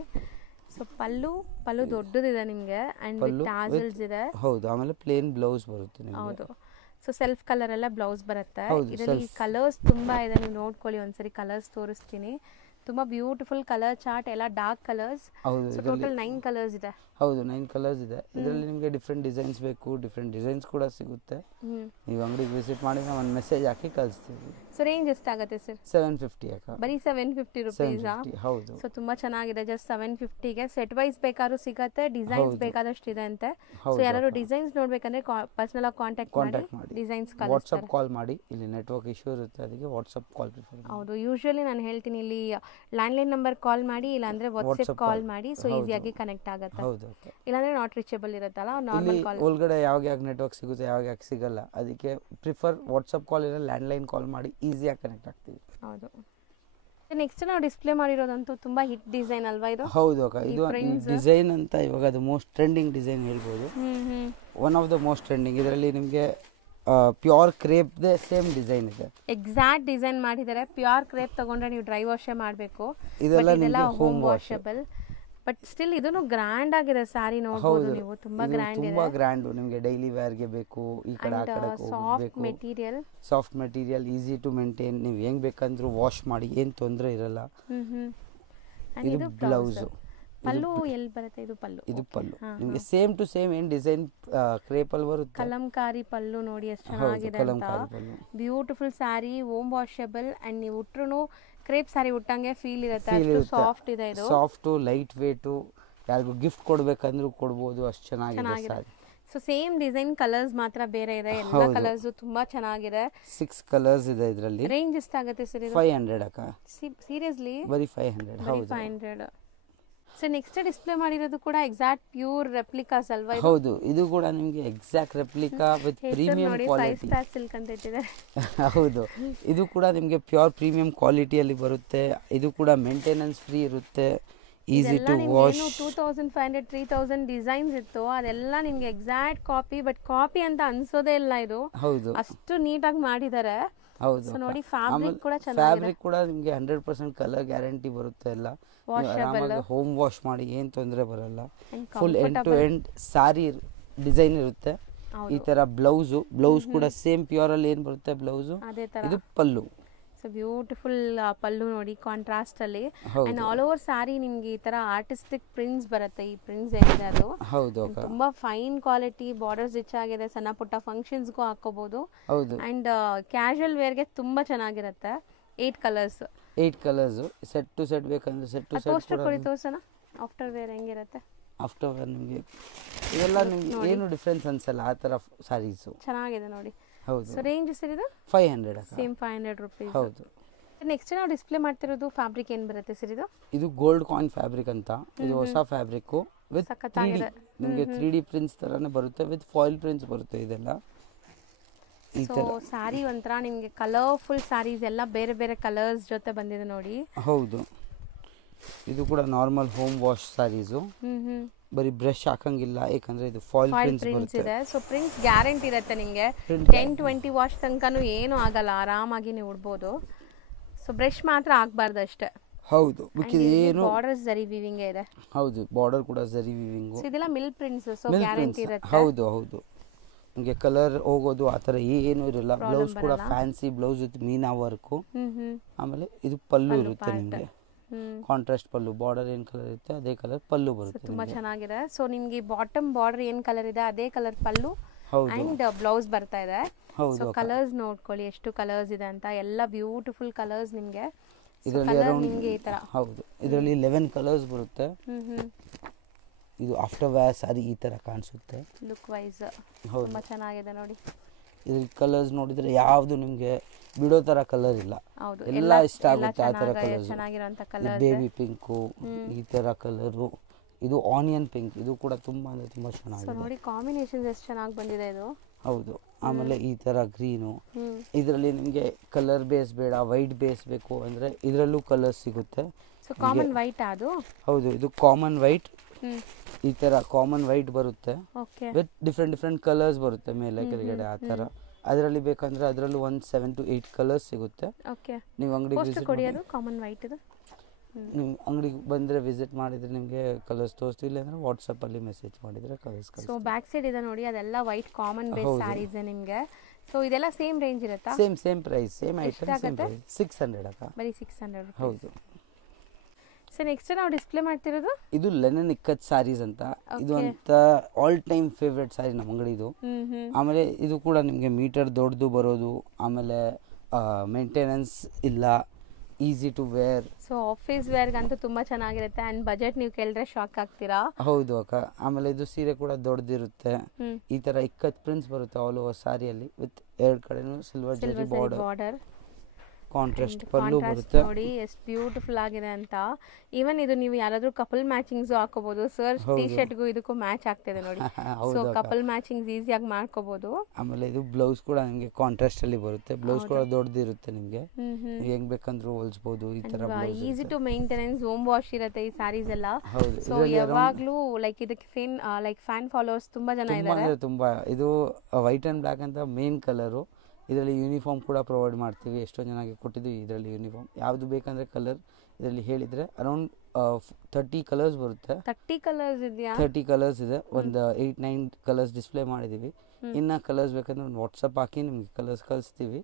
ಸೊ ಪಲ್ಲು ದೊಡ್ಡದಿದೆ ನಿಮಗೆ ಅಂಡ್ ವಿತ್ ಟಾಸಲ್ಸ್ ಇದೆ. ಹೌದು. ಆಮೇಲೆ ಪ್ಲೇನ್ ಬ್ಲೌಸ್ ಬರುತ್ತೆ ನಿಮಗೆ. ಹೌದು. ಸೊ ಸೆಲ್ಫ್ ಕಲರ್ ಎಲ್ಲ ಬ್ಲೌಸ್ ಬರುತ್ತೆ. ಇದರಲ್ಲಿ ಕಲರ್ಸ್ ತುಂಬಾ ಇದೆ, ನೀವು ನೋಡ್ಕೊಳ್ಳಿ ಒಂದ್ಸರಿ ಕಲರ್ಸ್ ತೋರಿಸ್ತೀನಿ. ತುಂಬಾ ಬ್ಯೂಟಿಫುಲ್ ಕಲರ್ ಚಾರ್ಟ್, ಎಲ್ಲ dark colours. So total 9 colours ಇದೆ. ಹೌದು 9 ಕಲರ್ಸ್ ಇದೆ. ಇದರಲ್ಲಿ ನಿಮಗೆ ಡಿಫ್ರೆಂಟ್ ಡಿಸೈನ್ಸ್ ಬೇಕು, ಡಿಫ್ರೆಂಟ್ ಡಿಸೈನ್ಸ್ ಕೂಡ ಸಿಗುತ್ತೆ. ನೀವು ಅಂಗಡಿಗೆ ವಿಸಿಟ್ ಮಾಡಿ ನಾವು ಒಂದು ಮೆಸೇಜ್ ಹಾಕಿ ಕಳಿಸ್ತೀವಿ. ಸೊ ರೇಂಜ್ ಎಷ್ಟಾಗುತ್ತೆ ಸರ್? 750 ಅಕ್ಕ. ಬರೀ 750 ರುಪೀಸಾ? ಹೌದು. ಸೊ ತುಂಬಾ ಚೆನ್ನಾಗಿದೆ. ಜಸ್ಟ್ 750ಗೆ ಸೆಟ್ ವೈಸ್ ಬೇಕಾದ್ರೂ ಸಿಗತ್ತೆ, ಡಿಸೈನ್ಸ್ ಬೇಕಾದಷ್ಟು ಇದೆ ಅಂತೆ. ಸೊ ಯಾರು ಡಿಸೈನ್ಸ್ ನೋಡ್ಬೇಕಂದ್ರೆ ಪರ್ಸನಲ್ ಆಗಿ ಕಾಂಟ್ಯಾಕ್ಟ್ ಮಾಡಿ ಡಿಸೈನ್ಸ್ ವಾಟ್ಸ್ಆಪ್ ಕಾಲ್ ಮಾಡಿ. ಇಲ್ಲಿ ನೆಟ್ವರ್ಕ್ ಇಶ್ಯೂ ಇರುತ್ತೆ, ಅದಕ್ಕೆ ವಾಟ್ಸ್ಆಪ್ ಕಾಲ್ ಪ್ರಿಫರ್. ಹೌದು. ಯೂಶುವಲಿ ನಾನು ಹೇಳ್ತೀನಿ, ಇಲ್ಲಿ ಲ್ಯಾಂಡ್ಲೈನ್ ನಂಬರ್ ಕಾಲ್ ಮಾಡಿ, ಇಲ್ಲ ಅಂದ್ರೆ ವಾಟ್ಸ್ಆಪ್ ಕಾಲ್ ಮಾಡಿ. ಸೊ ಈಸಿಯಾಗಿ ಕನೆಕ್ಟ್ ಆಗುತ್ತೆ. ಹೌದು. ಇಲ್ಲಾಂದ್ರೆ ನಾಟ್ ರೀಚಬಲ್ ಇರುತ್ತಲ್ಲ, ನಾರ್ಮಲ್ ಕಾಲ್. ಒಳಗಡೆ ಯಾವಾಗ ನೆಟ್ವರ್ಕ್ ಸಿಗುತ್ತೆ, ಯಾವಾಗ ಸಿಗಲ್ಲ, ಅದಕ್ಕೆ ಪ್ರಿಫರ್ ವಾಟ್ಸ್ಆಪ್ ಕಾಲ್ ಇಲ್ಲ ಲ್ಯಾಂಡ್ಲೈನ್ ಕಾಲ್ ಮಾಡಿ, ಈಸಿಯಾಗಿ ಕನೆಕ್ಟ್ ಆಗ್ತೀವಿ. ಹೌದು. ನೆಕ್ಸ್ಟ್ ನಾವು ಡಿಸ್ಪ್ಲೇ ಮಾಡಿರೋದಂತೂ ತುಂಬಾ ಹಿಟ್ ಡಿಸೈನ್ ಅಲ್ವಾ ಇದು? ಹೌದು ಅಕ್ಕ. ಇದು ಡಿಸೈನ್ ಅಂತ ಇವಾಗ ಅದು ಮೋಸ್ಟ್ ಟ್ರೆಂಡಿಂಗ್ ಡಿಸೈನ್ ಹೇಳ್ಬೋದು. One of the most trending. ಇದರಲ್ಲಿ ನಿಮಗೆ pure crepe they same design ಇದೆ. ಎಕ್ಸಾಕ್ಟ್ ಡಿಸೈನ್ ಮಾಡಿದ್ದಾರೆ. ಪ್ಯೂರ್ ಕ್ರೇಪ್ ತಗೊಂಡ್ರೆ ನೀವು ಡ್ರೈ ವಾಶೇ ಮಾಡಬೇಕು. ಇದೆಲ್ಲ ಹೋಮ್ ವಾಷಬಲ್. ಬಟ್ ಸ್ಟಿಲ್ ಇದನ್ನು ಗ್ರ್ಯಾಂಡ್ ಆಗಿದೆ ಸಾರಿ, ನೋಡಬಹುದು ನೀವು. ತುಂಬಾ ಗ್ರ್ಯಾಂಡ್ ಇದೆ. ತುಂಬಾ ಗ್ರ್ಯಾಂಡ್. ನಿಮಗೆ ಡೈಲಿ ವೇರ್ ಗೆ ಬೇಕು. ಈ ಕಡೆ ಆ ಕಡೆ material, soft material, easy to maintain. ನೀವು ಹೆಂಗ್ ಬೇಕಂದ್ರೂ ವಾಶ್ ಮಾಡಿ, ಏನು ತೊಂದರೆ ಇರಲ್ಲ. ಇದು ಬ್ಲೌಸ್. ಪಲ್ಲು ಎಲ್ಲಿ ಬರುತ್ತೆ? ಇದು ಪಲ್ಲು. ನಿಮಗೆ ಸೇಮ್ ಟು ಸೇಮ್ ಏನ್ ಡಿಸೈನ್ ಕ್ರೇಪ್ ಅಲ್ಲಿ ಬರುತ್ತೆ. ಕಲಂಕಾರಿ ಪಲ್ಲು ನೋಡಿ ಎಷ್ಟು ಚೆನ್ನಾಗಿದೆ ಅಂತ. Beautiful sari, home washable. And ನೀವು ಉಟ್ರು ಕ್ರೇಪ್ ಸ್ಯಾರಿ ಉಟ್ಟಂಗೆ ಫೀಲ್ ಇರುತ್ತೆ. ಅಷ್ಟು ಸಾಫ್ಟ್ ಇದೆ ಇದು. Soft, light weight. ಯಾರಿಗೂ ಗಿಫ್ಟ್ ಕೊಡ್ಬೇಕಂದ್ರೂ ಕೊಡ್ಬೋದು, ಅಷ್ಟು ಚೆನ್ನಾಗಿದೆ sari. So same design, colours ಮಾತ್ರ ಬೇರೆ ಇದೆ. ಎಲ್ಲ ಕಲರ್ಸ್ ತುಂಬಾ ಚೆನ್ನಾಗಿದೆ. 6 ಕಲರ್ಸ್ ಇದೆ ಇದರಲ್ಲಿ. ರೇಂಜ್ ಎಷ್ಟಾಗುತ್ತೆ ಸರ್ ಇದು? 500 ಅಕ್ಕ. ಸೀರಿಯಸ್ಲಿ? ಬರೀ 500. ಹೌದು 500. ಸೊ ನೆಕ್ಸ್ಟ್ ಡಿಸ್ಪ್ಲೇ ಮಾಡಿರೋದು ಕೂಡ ಎಕ್ಸಾಕ್ಟ್ ಪ್ಯೂರ್ ರೆಪ್ಲಿಕಾಸ್ ಅಲ್ವಾ? ಹೌದು. ಇದು ಕೂಡ ನಿಮಗೆ exact replica with premium quality. 5 star silk ಅಂತ ಇಟ್ಟಿದ್ದಾರೆ. ಹೌದು. ಇದು ಕೂಡ ನಿಮಗೆ ಪ್ಯೂರ್ ಪ್ರೀಮಿಯಂ ಕ್ವಾಲಿಟಿಯಲ್ಲಿ ಬರುತ್ತೆ. ಇದು ಕೂಡ ಮೇಂಟೆನೆನ್ಸ್ ಫ್ರೀ ಇರುತ್ತೆ, ಈಸಿ ಟು ವಾಶ್. 2500 3000 ಡಿಸೈನ್ಸ್ ಇತ್ತು, ಅದೆಲ್ಲ ನಿಮ್ಗೆ ಎಕ್ಸಾಕ್ಟ್ ಕಾಪಿ. ಬಟ್ ಕಾಪಿ ಅಂತ ಅನ್ಸೋದೇ ಇಲ್ಲ ಇದು. ಹೌದು. ಅಷ್ಟು ನೀಟಾಗಿ ಮಾಡಿದ್ದಾರೆ. ಹೌದು. ಸೊ ನೋಡಿ ಫ್ಯಾಬ್ರಿಕ್ ಕೂಡ ಚೆನ್ನಾಗಿದೆ. ಫ್ಯಾಬ್ರಿಕ್ ಕೂಡ ನಿಮಗೆ 100% ಕಲರ್ ಗ್ಯಾರಂಟಿ ಬರುತ್ತೆ. ಎಲ್ಲ ಆರಾಮಾಗಿ ಹೋಮ್ ವಾಶ್ ಮಾಡಿ, ಏನು ತೊಂದರೆ ಬರಲ್ಲ. Full end to end sari design ಇರುತ್ತೆ. ಈ ತರ ಬ್ಲೌಸ್ ಕೂಡ ಸೇಮ್ ಪ್ಯೂರ್ ಅಲ್ಲಿ ಏನ್ ಬರುತ್ತೆ ಬ್ಲೌಸ್, ಇದು ಪಲ್ಲು. ಸೊ ಬ್ಯೂಟಿಫುಲ್ ಪಲ್ಲು ನೋಡಿ, ಕಾಂಟ್ರಾಸ್ಟ್ ಅಲ್ಲಿ. ಅಂಡ್ ಆಲ್ ಓವರ್ ಸ್ಯಾರಿ ನಿಮ್ಗೆ ಈ ತರ ಆರ್ಟಿಸ್ಟಿಕ್ ಪ್ರಿಂಟ್ಸ್ ಬರುತ್ತೆ. ಈ ಪ್ರಿಂಟ್ಸ್ ಏನಿದೆ ಅದು ತುಂಬಾ ಫೈನ್ ಕ್ವಾಲಿಟಿ. ಬಾರ್ಡರ್ಸ್ ರಿಚ್ ಆಗಿದೆ. ಸಣ್ಣ ಪುಟ್ಟ ಫಂಕ್ಷನ್ಸ್ಗೂ ಹಾಕೋಬಹುದು. ಅಂಡ್ ಕ್ಯಾಶುವಲ್ ವೇರ್ಗೆ ತುಂಬಾ ಚೆನ್ನಾಗಿರುತ್ತೆ. 8 ಕಲರ್ಸ್. ಸೆಟ್ ಟು ಸೆಟ್ ಬೇಕಂದ್ರೆ ಸೆಟ್ ಟು ಸೆಟ್ ಪೋಸ್ಟರ್ ಕೊಡಿ ತೋರ್ಸೋಣ. ಆಫ್ಟರ್ ವೇರ್ ಹೆಂಗಿರುತ್ತೆ? ಆಫ್ಟರ್ ವೇರ್ ನಿಮಗೆ ಇವೆಲ್ಲ ನಿಮ್ಗೆ ಏನು ಡಿಫರೆನ್ಸ್ ಅನ್ಸಲ್ಲ, ಆ ತರ ಸಾರೀಸ್ ಚೆನ್ನಾಗಿದೆ ನೋಡಿ. ಹೌದು. ಸೊ ರೇಂಜ್ ಸರ್ ಇದು 500. Same 500 rupees. ಹೌದು. ನೆಕ್ಸ್ಟ್ ನಾವು ಡಿಸ್ಪ್ಲೇ ಮಾಡ್ತಿರೋದು ಫ್ಯಾಬ್ರಿಕ್ ಏನ್ ಬರುತ್ತೆ ಸರ್ ಇದು? ಇದು ಗೋಲ್ಡ್ ಕಾಯಿನ್ ಫ್ಯಾಬ್ರಿಕ್ ಅಂತ. ಇದು ಹೊಸ ಫ್ಯಾಬ್ರಿಕ್ ವಿತ್ 3D. ನಿಮಗೆ 3D ಪ್ರಿಂಟ್ಸ್ ತರಾನೇ ಬರುತ್ತೆ, ವಿತ್ ಫಾಯಿಲ್ ಪ್ರಿಂಟ್ಸ್ ಬರುತ್ತೆ. ಇದೆಲ್ಲ ಸೊ ಸಾರಿ ಒಂಥರ ನಿಮ್ಗೆ ಕಲರ್ಫುಲ್ ಸಾರೀಸ್ ಎಲ್ಲ ಬೇರೆ ಬೇರೆ ಕಲರ್ಸ್ ಜೊತೆ ಬಂದಿದೆ ನೋಡಿ. ಹೌದು. ಇದು ಕೂಡ ನಾರ್ಮಲ್ ಹೋಮ್ ವಾಶ್ ಸಾರೀಸು. ಬರೀ ಬ್ರಷ್ ಹಾಕಂಗಿಲ್ಲ, ಯಾಕಂದ್ರೆ ಇದು ಫಾಯಿಲ್ ಪ್ರಿಂಟ್ಸ್ ಇದೆ. ಸೊ ಪ್ರಿಂಟ್ಸ್ ಗ್ಯಾರಂಟಿ ಇರುತ್ತೆ ನಿಮಗೆ. 10-20 ವಾಶ್ ತನಕನೂ ಏನು ಆಗಲ್ಲ, ಆರಾಮಾಗಿ ನೀವು ಉಡ್ಬೋದು. ಸೊ ಬ್ರಷ್ ಮಾತ್ರ ಹಾಕಬಾರ್ದು ಅಷ್ಟೇ. ಹೌದು. ಏನು ಬಾರ್ಡರ್ಸ್ ಜರಿ ವೀವಿಂಗ್ ಇದೆ. ಹೌದು. ಬಾರ್ಡರ್ ಕೂಡ ಜರಿ ವೀವಿಂಗ್. ಇದೆಲ್ಲ ಮಿಲ್ ಪ್ರಿಂಟ್ಸ್. ಸೊ ಗ್ಯಾರಂಟಿ ಇರುತ್ತೆ. ಹೌದು. ನಿಮಗೆ ಕಲರ್ ಹೋಗೋದು ಆ ಥರ ಏನು ಇರಲ್ಲ. ಬ್ಲೌಸ್ ಕೂಡ fancy blouse with Meena work. ಆಮೇಲೆ ಇದು ಪಲ್ಲು ಇರುತ್ತೆ ನಿಮಗೆ, ಕಾಂಟ್ರಾಸ್ಟ್ ಪಲ್ಲು. ಬಾರ್ಡರ್ ಏನ್ ಕಲರ್ ಇರುತ್ತೆ ಅದೇ ಕಲರ್ ಪಲ್ಲು ಬರುತ್ತೆ. ತುಂಬಾ ಚೆನ್ನಾಗಿದೆ. ಸೊ ನಿಮ್ಗೆ ಬಾಟಮ್ ಬಾರ್ಡರ್ ಏನ್ ಕಲರ್ ಇದೆ ಅದೇ ಕಲರ್ ಪಲ್ಲು ಅಂಡ್ ಬ್ಲೌಸ್ ಬರ್ತಾ ಇದೆ. ಸೊ ಕಲರ್ಸ್ ನೋಡ್ಕೊಳ್ಳಿ ಎಷ್ಟು ಕಲರ್ಸ್ ಇದೆ ಅಂತ. ಎಲ್ಲ ಬ್ಯೂಟಿಫುಲ್ ಕಲರ್ಸ್ ನಿಮ್ಗೆ. ಇದರಲ್ಲಿ ಹೌದು. ಇದರಲ್ಲಿ 11 ಕಲರ್ಸ್ ಬರುತ್ತೆ. ಇದು ಆಫ್ಟರ್ ವೇರ್ ಸಾರಿ ಈ ತರ ಕಾಣಿಸುತ್ತೆ ಲುಕ್ ವೈಸ್. ತುಂಬಾ ಚೆನ್ನಾಗಿದೆ ನೋಡಿ. ಇದ್ರ ಕಲರ್ಸ್ ನೋಡಿದ್ರೆ ಯಾವುದು ನಿಮಗೆ ಬಿಡೋ ತರ ಕಲರ್ ಇಲ್ಲ. ಎಲ್ಲ ಇಷ್ಟ ಆಗುತ್ತೆ ಆ ತರ ಕಲರ್ಸ್. ಬೇಬಿ ಪಿಂಕು, ಈ ತರ ಕಲರು, ಇದು ಆನಿಯನ್ ಪಿಂಕ್, ಇದು ಕೂಡ ತುಂಬ ಅಂದರೆ ತುಂಬ ಸೊ ಚೆನ್ನಾಗಿದೆ. ನೋಡಿ ಕಾಂಬಿನೇಷನ್ಸ್ ಎಷ್ಟು ಚೆನ್ನಾಗಿ ಬಂದಿದೆ ಇದು. ಹೌದು. ಆಮೇಲೆ ಈ ಥರ ಗ್ರೀನು, ಇದರಲ್ಲಿ ನಿಮಗೆ ಕಲರ್ ಬೇಸ್ ಬೇಡ, ವೈಟ್ ಬೇಸ್ ಬೇಕು ಅಂದರೆ ಇದರಲ್ಲೂ ಕಲರ್ಸ್ ಸಿಗುತ್ತೆ. ಸೊ ಕಾಮನ್ ವೈಟ್ ಅದು. ಹೌದು, ಇದು ಕಾಮನ್ ವೈಟ್. ಈ ಥರ ಕಾಮನ್ ವೈಟ್ ಬರುತ್ತೆ, ವಿತ್ ಡಿಫ್ರೆಂಟ್ ಕಲರ್ಸ್ ಬರುತ್ತೆ ಮೇಲೆ ಕೆಳಗಡೆ ಆ ಥರ. ಅದರಲ್ಲಿ ಬೇಕಂದ್ರೆ ಅದರಲ್ಲೂ ಒಂದು 7 to 8 ಕಲರ್ಸ್ ಸಿಗುತ್ತೆ. ನೀವು ಅಂಗಡಿಗೆ ನೀವು ಅಂಗಡಿಗೆ ಬಂದರೆ ವಿಸಿಟ್ ಮಾಡಿದರೆ ನಿಮಗೆ ಕಲರ್ಸ್ ತೋರಿಸ್ತೀವಿ, ಇಲ್ಲಾಂದ್ರೆ ವಾಟ್ಸಪ್ಪಲ್ಲಿ ಮೆಸೇಜ್ ಮಾಡಿದರೆ ಕಲರ್ಸ್. ಸೊ ಬ್ಯಾಕ್ ಸೈಡ್ ಇದೆ ನೋಡಿ, ಅದೆಲ್ಲ ವೈಟ್ ಕಾಮನ್ ಬೇಸ್ ಸ್ಯಾರೀಸ್ ನಿಮಗೆ. ಸೊ ಇದೆಲ್ಲ ಸೇಮ್ ರೇಂಜ್ ಇರುತ್ತಾ? Same price, same item, same price. 600 ಅಕ್ಕ. ಬರೀ 600. ಹೌದು. ಸೊ ನೆಕ್ಸ್ಟ್ ನಾವು ಡಿಸ್ಪ್ಲೇ ಮಾಡ್ತಿರೋದು ಇದು ಲೆನನ್ ಇಕ್ಕತ್ ಸ್ಯಾರೀಸ್ ಅಂತ. ಇದು ಅಂತ ಆಲ್ ಟೈಮ್ ಫೇವ್ರೆಟ್ ಸ್ಯಾರಿ ನಮ್ಮ ಅಂಗಡಿದು. ಆಮೇಲೆ ಇದು ಕೂಡ ನಿಮಗೆ ಮೀಟರ್ ದೊಡ್ಡದು ಬರೋದು, ಆಮೇಲೆ ಮೇಂಟೆನೆನ್ಸ್ ಇಲ್ಲ, easy to wear. So office ವೇರ್ಗಂತೂ ತುಂಬಾ ಚೆನ್ನಾಗಿರುತ್ತೆ. ಅಂಡ್ ಬಜೆಟ್ ನೀವು ಕೇಳಿದ್ರೆ ಶಾಕ್ ಆಗ್ತೀರಾ. ಹೌದು ಅಕ್ಕ. ಆಮೇಲೆ ಇದು ಸೀರೆ ಕೂಡ ದೊಡ್ಡದಿರುತ್ತೆ. ಈ ತರ ಇಕ್ಕತ್ ಪ್ರಿಂಟ್ಸ್ ಬರುತ್ತೆ ಆಲ್ ಓವರ್ ಸ್ಯಾರಿಯಲ್ಲಿ, ವಿತ್ 2 ಕಡೆನೂ ಸಿಲ್ವರ್ ಜರಿ ಬಾರ್ಡರ್, ಕಾಂಟ್ರಾಸ್ಟ್ ಪಲ್ಲು ಬರುತ್ತೆ. ನೋಡಿ ಎಷ್ಟು ಬ್ಯೂಟಿಫುಲ್ ಆಗಿದೆ ಅಂತ. ಈವನ್ ಇದು ನೀವು ಯಾರಾದ್ರೂ ಕಪಲ್ ಮ್ಯಾಚಿಂಗ್ಸ್ ಹಾಕೋಬಹುದು. ಸರ್ ಟಿ ಶರ್ಟ್ಗೂ ಇದಕ್ಕೂ ಮ್ಯಾಚ್ ಆಗ್ತಿದೆ ನೋಡಿ. ಸೊ ಕಪಲ್ ಮ್ಯಾಚಿಂಗ್ಸ್ ಈಸಿಯಾಗಿ ಮಾಡ್ಕೋಬಹುದು. ಆಮೇಲೆ ಇದು ಬ್ಲೌಸ್ ಕೂಡ ನಿಮಗೆ ಕಾಂಟ್ರಾಸ್ಟ್ ಅಲ್ಲಿ ಬರುತ್ತೆ. ಬ್ಲೌಸ್ ಕೂಡ ದೊಡ್ಡದಿರುತ್ತೆ, ನಿಮಗೆ ಹೆಂಗ್ ಬೇಕಂದ್ರೂ ಹೊಲಿಸಬಹುದು. ಈ ತರ easy to maintenance, home wash ಇರುತ್ತೆ ಈ ಸ್ಯಾರೀಸ್ ಎಲ್ಲ. ಸೊ ಯಾವಾಗ್ಲೂ ಲೈಕ್ ಇದಕ್ಕೆ ಫ್ಯಾನ್ ಫಾಲೋವರ್ಸ್ ತುಂಬಾ ಜನ ಇದ್ದಾರೆ. ತುಂಬಾ ಇದು ವೈಟ್ ಅಂಡ್ ಬ್ಲಾಕ್ ಅಂತ ಮೇನ್ ಕಲರು. ಇದರಲ್ಲಿ ಯೂನಿಫಾರ್ಮ್ ಕೂಡ ಪ್ರೊವೈಡ್ ಮಾಡ್ತೀವಿ. ಎಷ್ಟೋ ಜನಕ್ಕೆ ಕೊಟ್ಟಿದ್ದೀವಿ ಇದರಲ್ಲಿ ಯೂನಿಫಾರ್ಮ್. ಯಾವುದು ಬೇಕಂದ್ರೆ ಕಲರ್ ಇದರಲ್ಲಿ ಹೇಳಿದರೆ ಅರೌಂಡ್ 30 ಕಲರ್ಸ್ ಬರುತ್ತೆ. 30 ಕಲರ್ಸ್ ಇದೆಯಾ? 30 ಕಲರ್ಸ್ ಇದೆ. ಒಂದು 8-9 ಕಲರ್ಸ್ ಡಿಸ್ಪ್ಲೇ ಮಾಡಿದ್ದೀವಿ. ಇನ್ನು ಕಲರ್ಸ್ ಬೇಕಂದ್ರೆ ಒಂದು ವಾಟ್ಸಪ್ ಹಾಕಿ ನಿಮಗೆ ಕಲರ್ಸ್ ಕಳಿಸ್ತೀವಿ.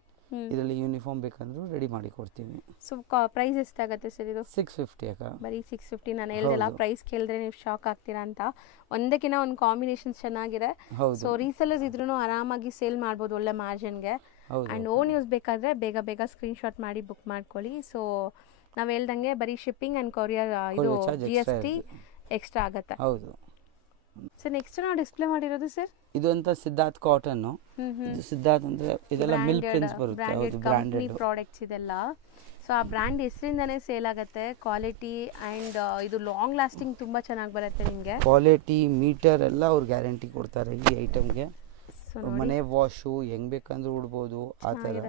ಇದರಲ್ಲಿ ಯೂನಿಫಾರ್ಮ್ ಬೇಕಂದ್ರೂ ರೆಡಿ ಮಾಡಿ ಕೊಡ್ತೀವಿ. ಸೊ ಪ್ರೈಸ್ ಎಷ್ಟಾಗುತ್ತೆ ಸರ್ ಇದು? 650 ಅಕ್ಕ. ಬರೀ 650. ನಾನು ಹೇಳಿದೆಲ್ಲ, ಪ್ರೈಸ್ ಕೇಳಿದ್ರೆ ನೀವು ಶಾಕ್ ಆಗ್ತೀರಾ ಅಂತ. ಒಂದಕ್ಕಿಂತ ಒಂದು ಕಾಂಬಿನೇಷನ್ ಚೆನ್ನಾಗಿದೆ. ಸೊ ರೀಸೆಲ್ಲರ್ಸ್ ಇದ್ರೂ ಆರಾಮಾಗಿ ಸೇಲ್ ಮಾಡ್ಬೋದು ಒಳ್ಳೆ ಮಾರ್ಜಿನ್ಗೆ. ಅಂಡ್ ಓನ್ ಯೂಸ್ ಬೇಕಾದ್ರೆ ಬೇಗ ಸ್ಕ್ರೀನ್ ಶಾಟ್ ಮಾಡಿ ಬುಕ್ ಮಾಡ್ಕೊಳ್ಳಿ. ಸೊ ನಾವು ಹೇಳ್ದಂಗೆ ಬರೀ ಶಿಪ್ಪಿಂಗ್ ಅಂಡ್ ಕೊರಿಯರ್ ಇದು GST ಎಕ್ಸ್ಟ್ರಾ ಆಗುತ್ತೆ. ಹೌದು. ಸರ್ ನೆಕ್ಸ್ಟ್ ನಾವು ಡಿಸ್ಪ್ಲೇ ಮಾಡಿರೋದು ಸರ್, ಇದು ಅಂತ ಸಿದ್ಧಾರ್ಥ್ ಕಾಟನ್. ಸಿದ್ಧಾರ್ಥ್ ಅಂದ್ರೆ ಇದೆಲ್ಲ ಮಿಲ್ ಪ್ರಿಂಟ್ಸ್ ಬರುತ್ತೆ. ಹೌದು, ಬ್ರಾಂಡೆಡ್ ಪ್ರಾಡಕ್ಟ್ಸ್ ಇದೆಲ್ಲ. ಸೊ ಆ ಬ್ರ್ಯಾಂಡ್ ಹೆಸರಿಂದಾನೇ ಸೇಲ್ ಆಗುತ್ತೆ. ಕ್ವಾಲಿಟಿ ಅಂಡ್ ಇದು ಲಾಂಗ್ ಲಾಸ್ಟಿಂಗ್ ತುಂಬಾ ಚೆನ್ನಾಗಿ ಬರುತ್ತೆ ನಿಮಗೆ. ಕ್ವಾಲಿಟಿ ಮೀಟರ್ ಎಲ್ಲ ಅವ್ರು ಗ್ಯಾರಂಟಿ ಕೊಡ್ತಾರೆ ಈ ಐಟಮ್ಗೆ. ಮನೆ ವಾಶು ಹೆಂಗ್ ಬೇಕಂದ್ರೂ ಉಡ್ಬೋದು ಆ ತರ.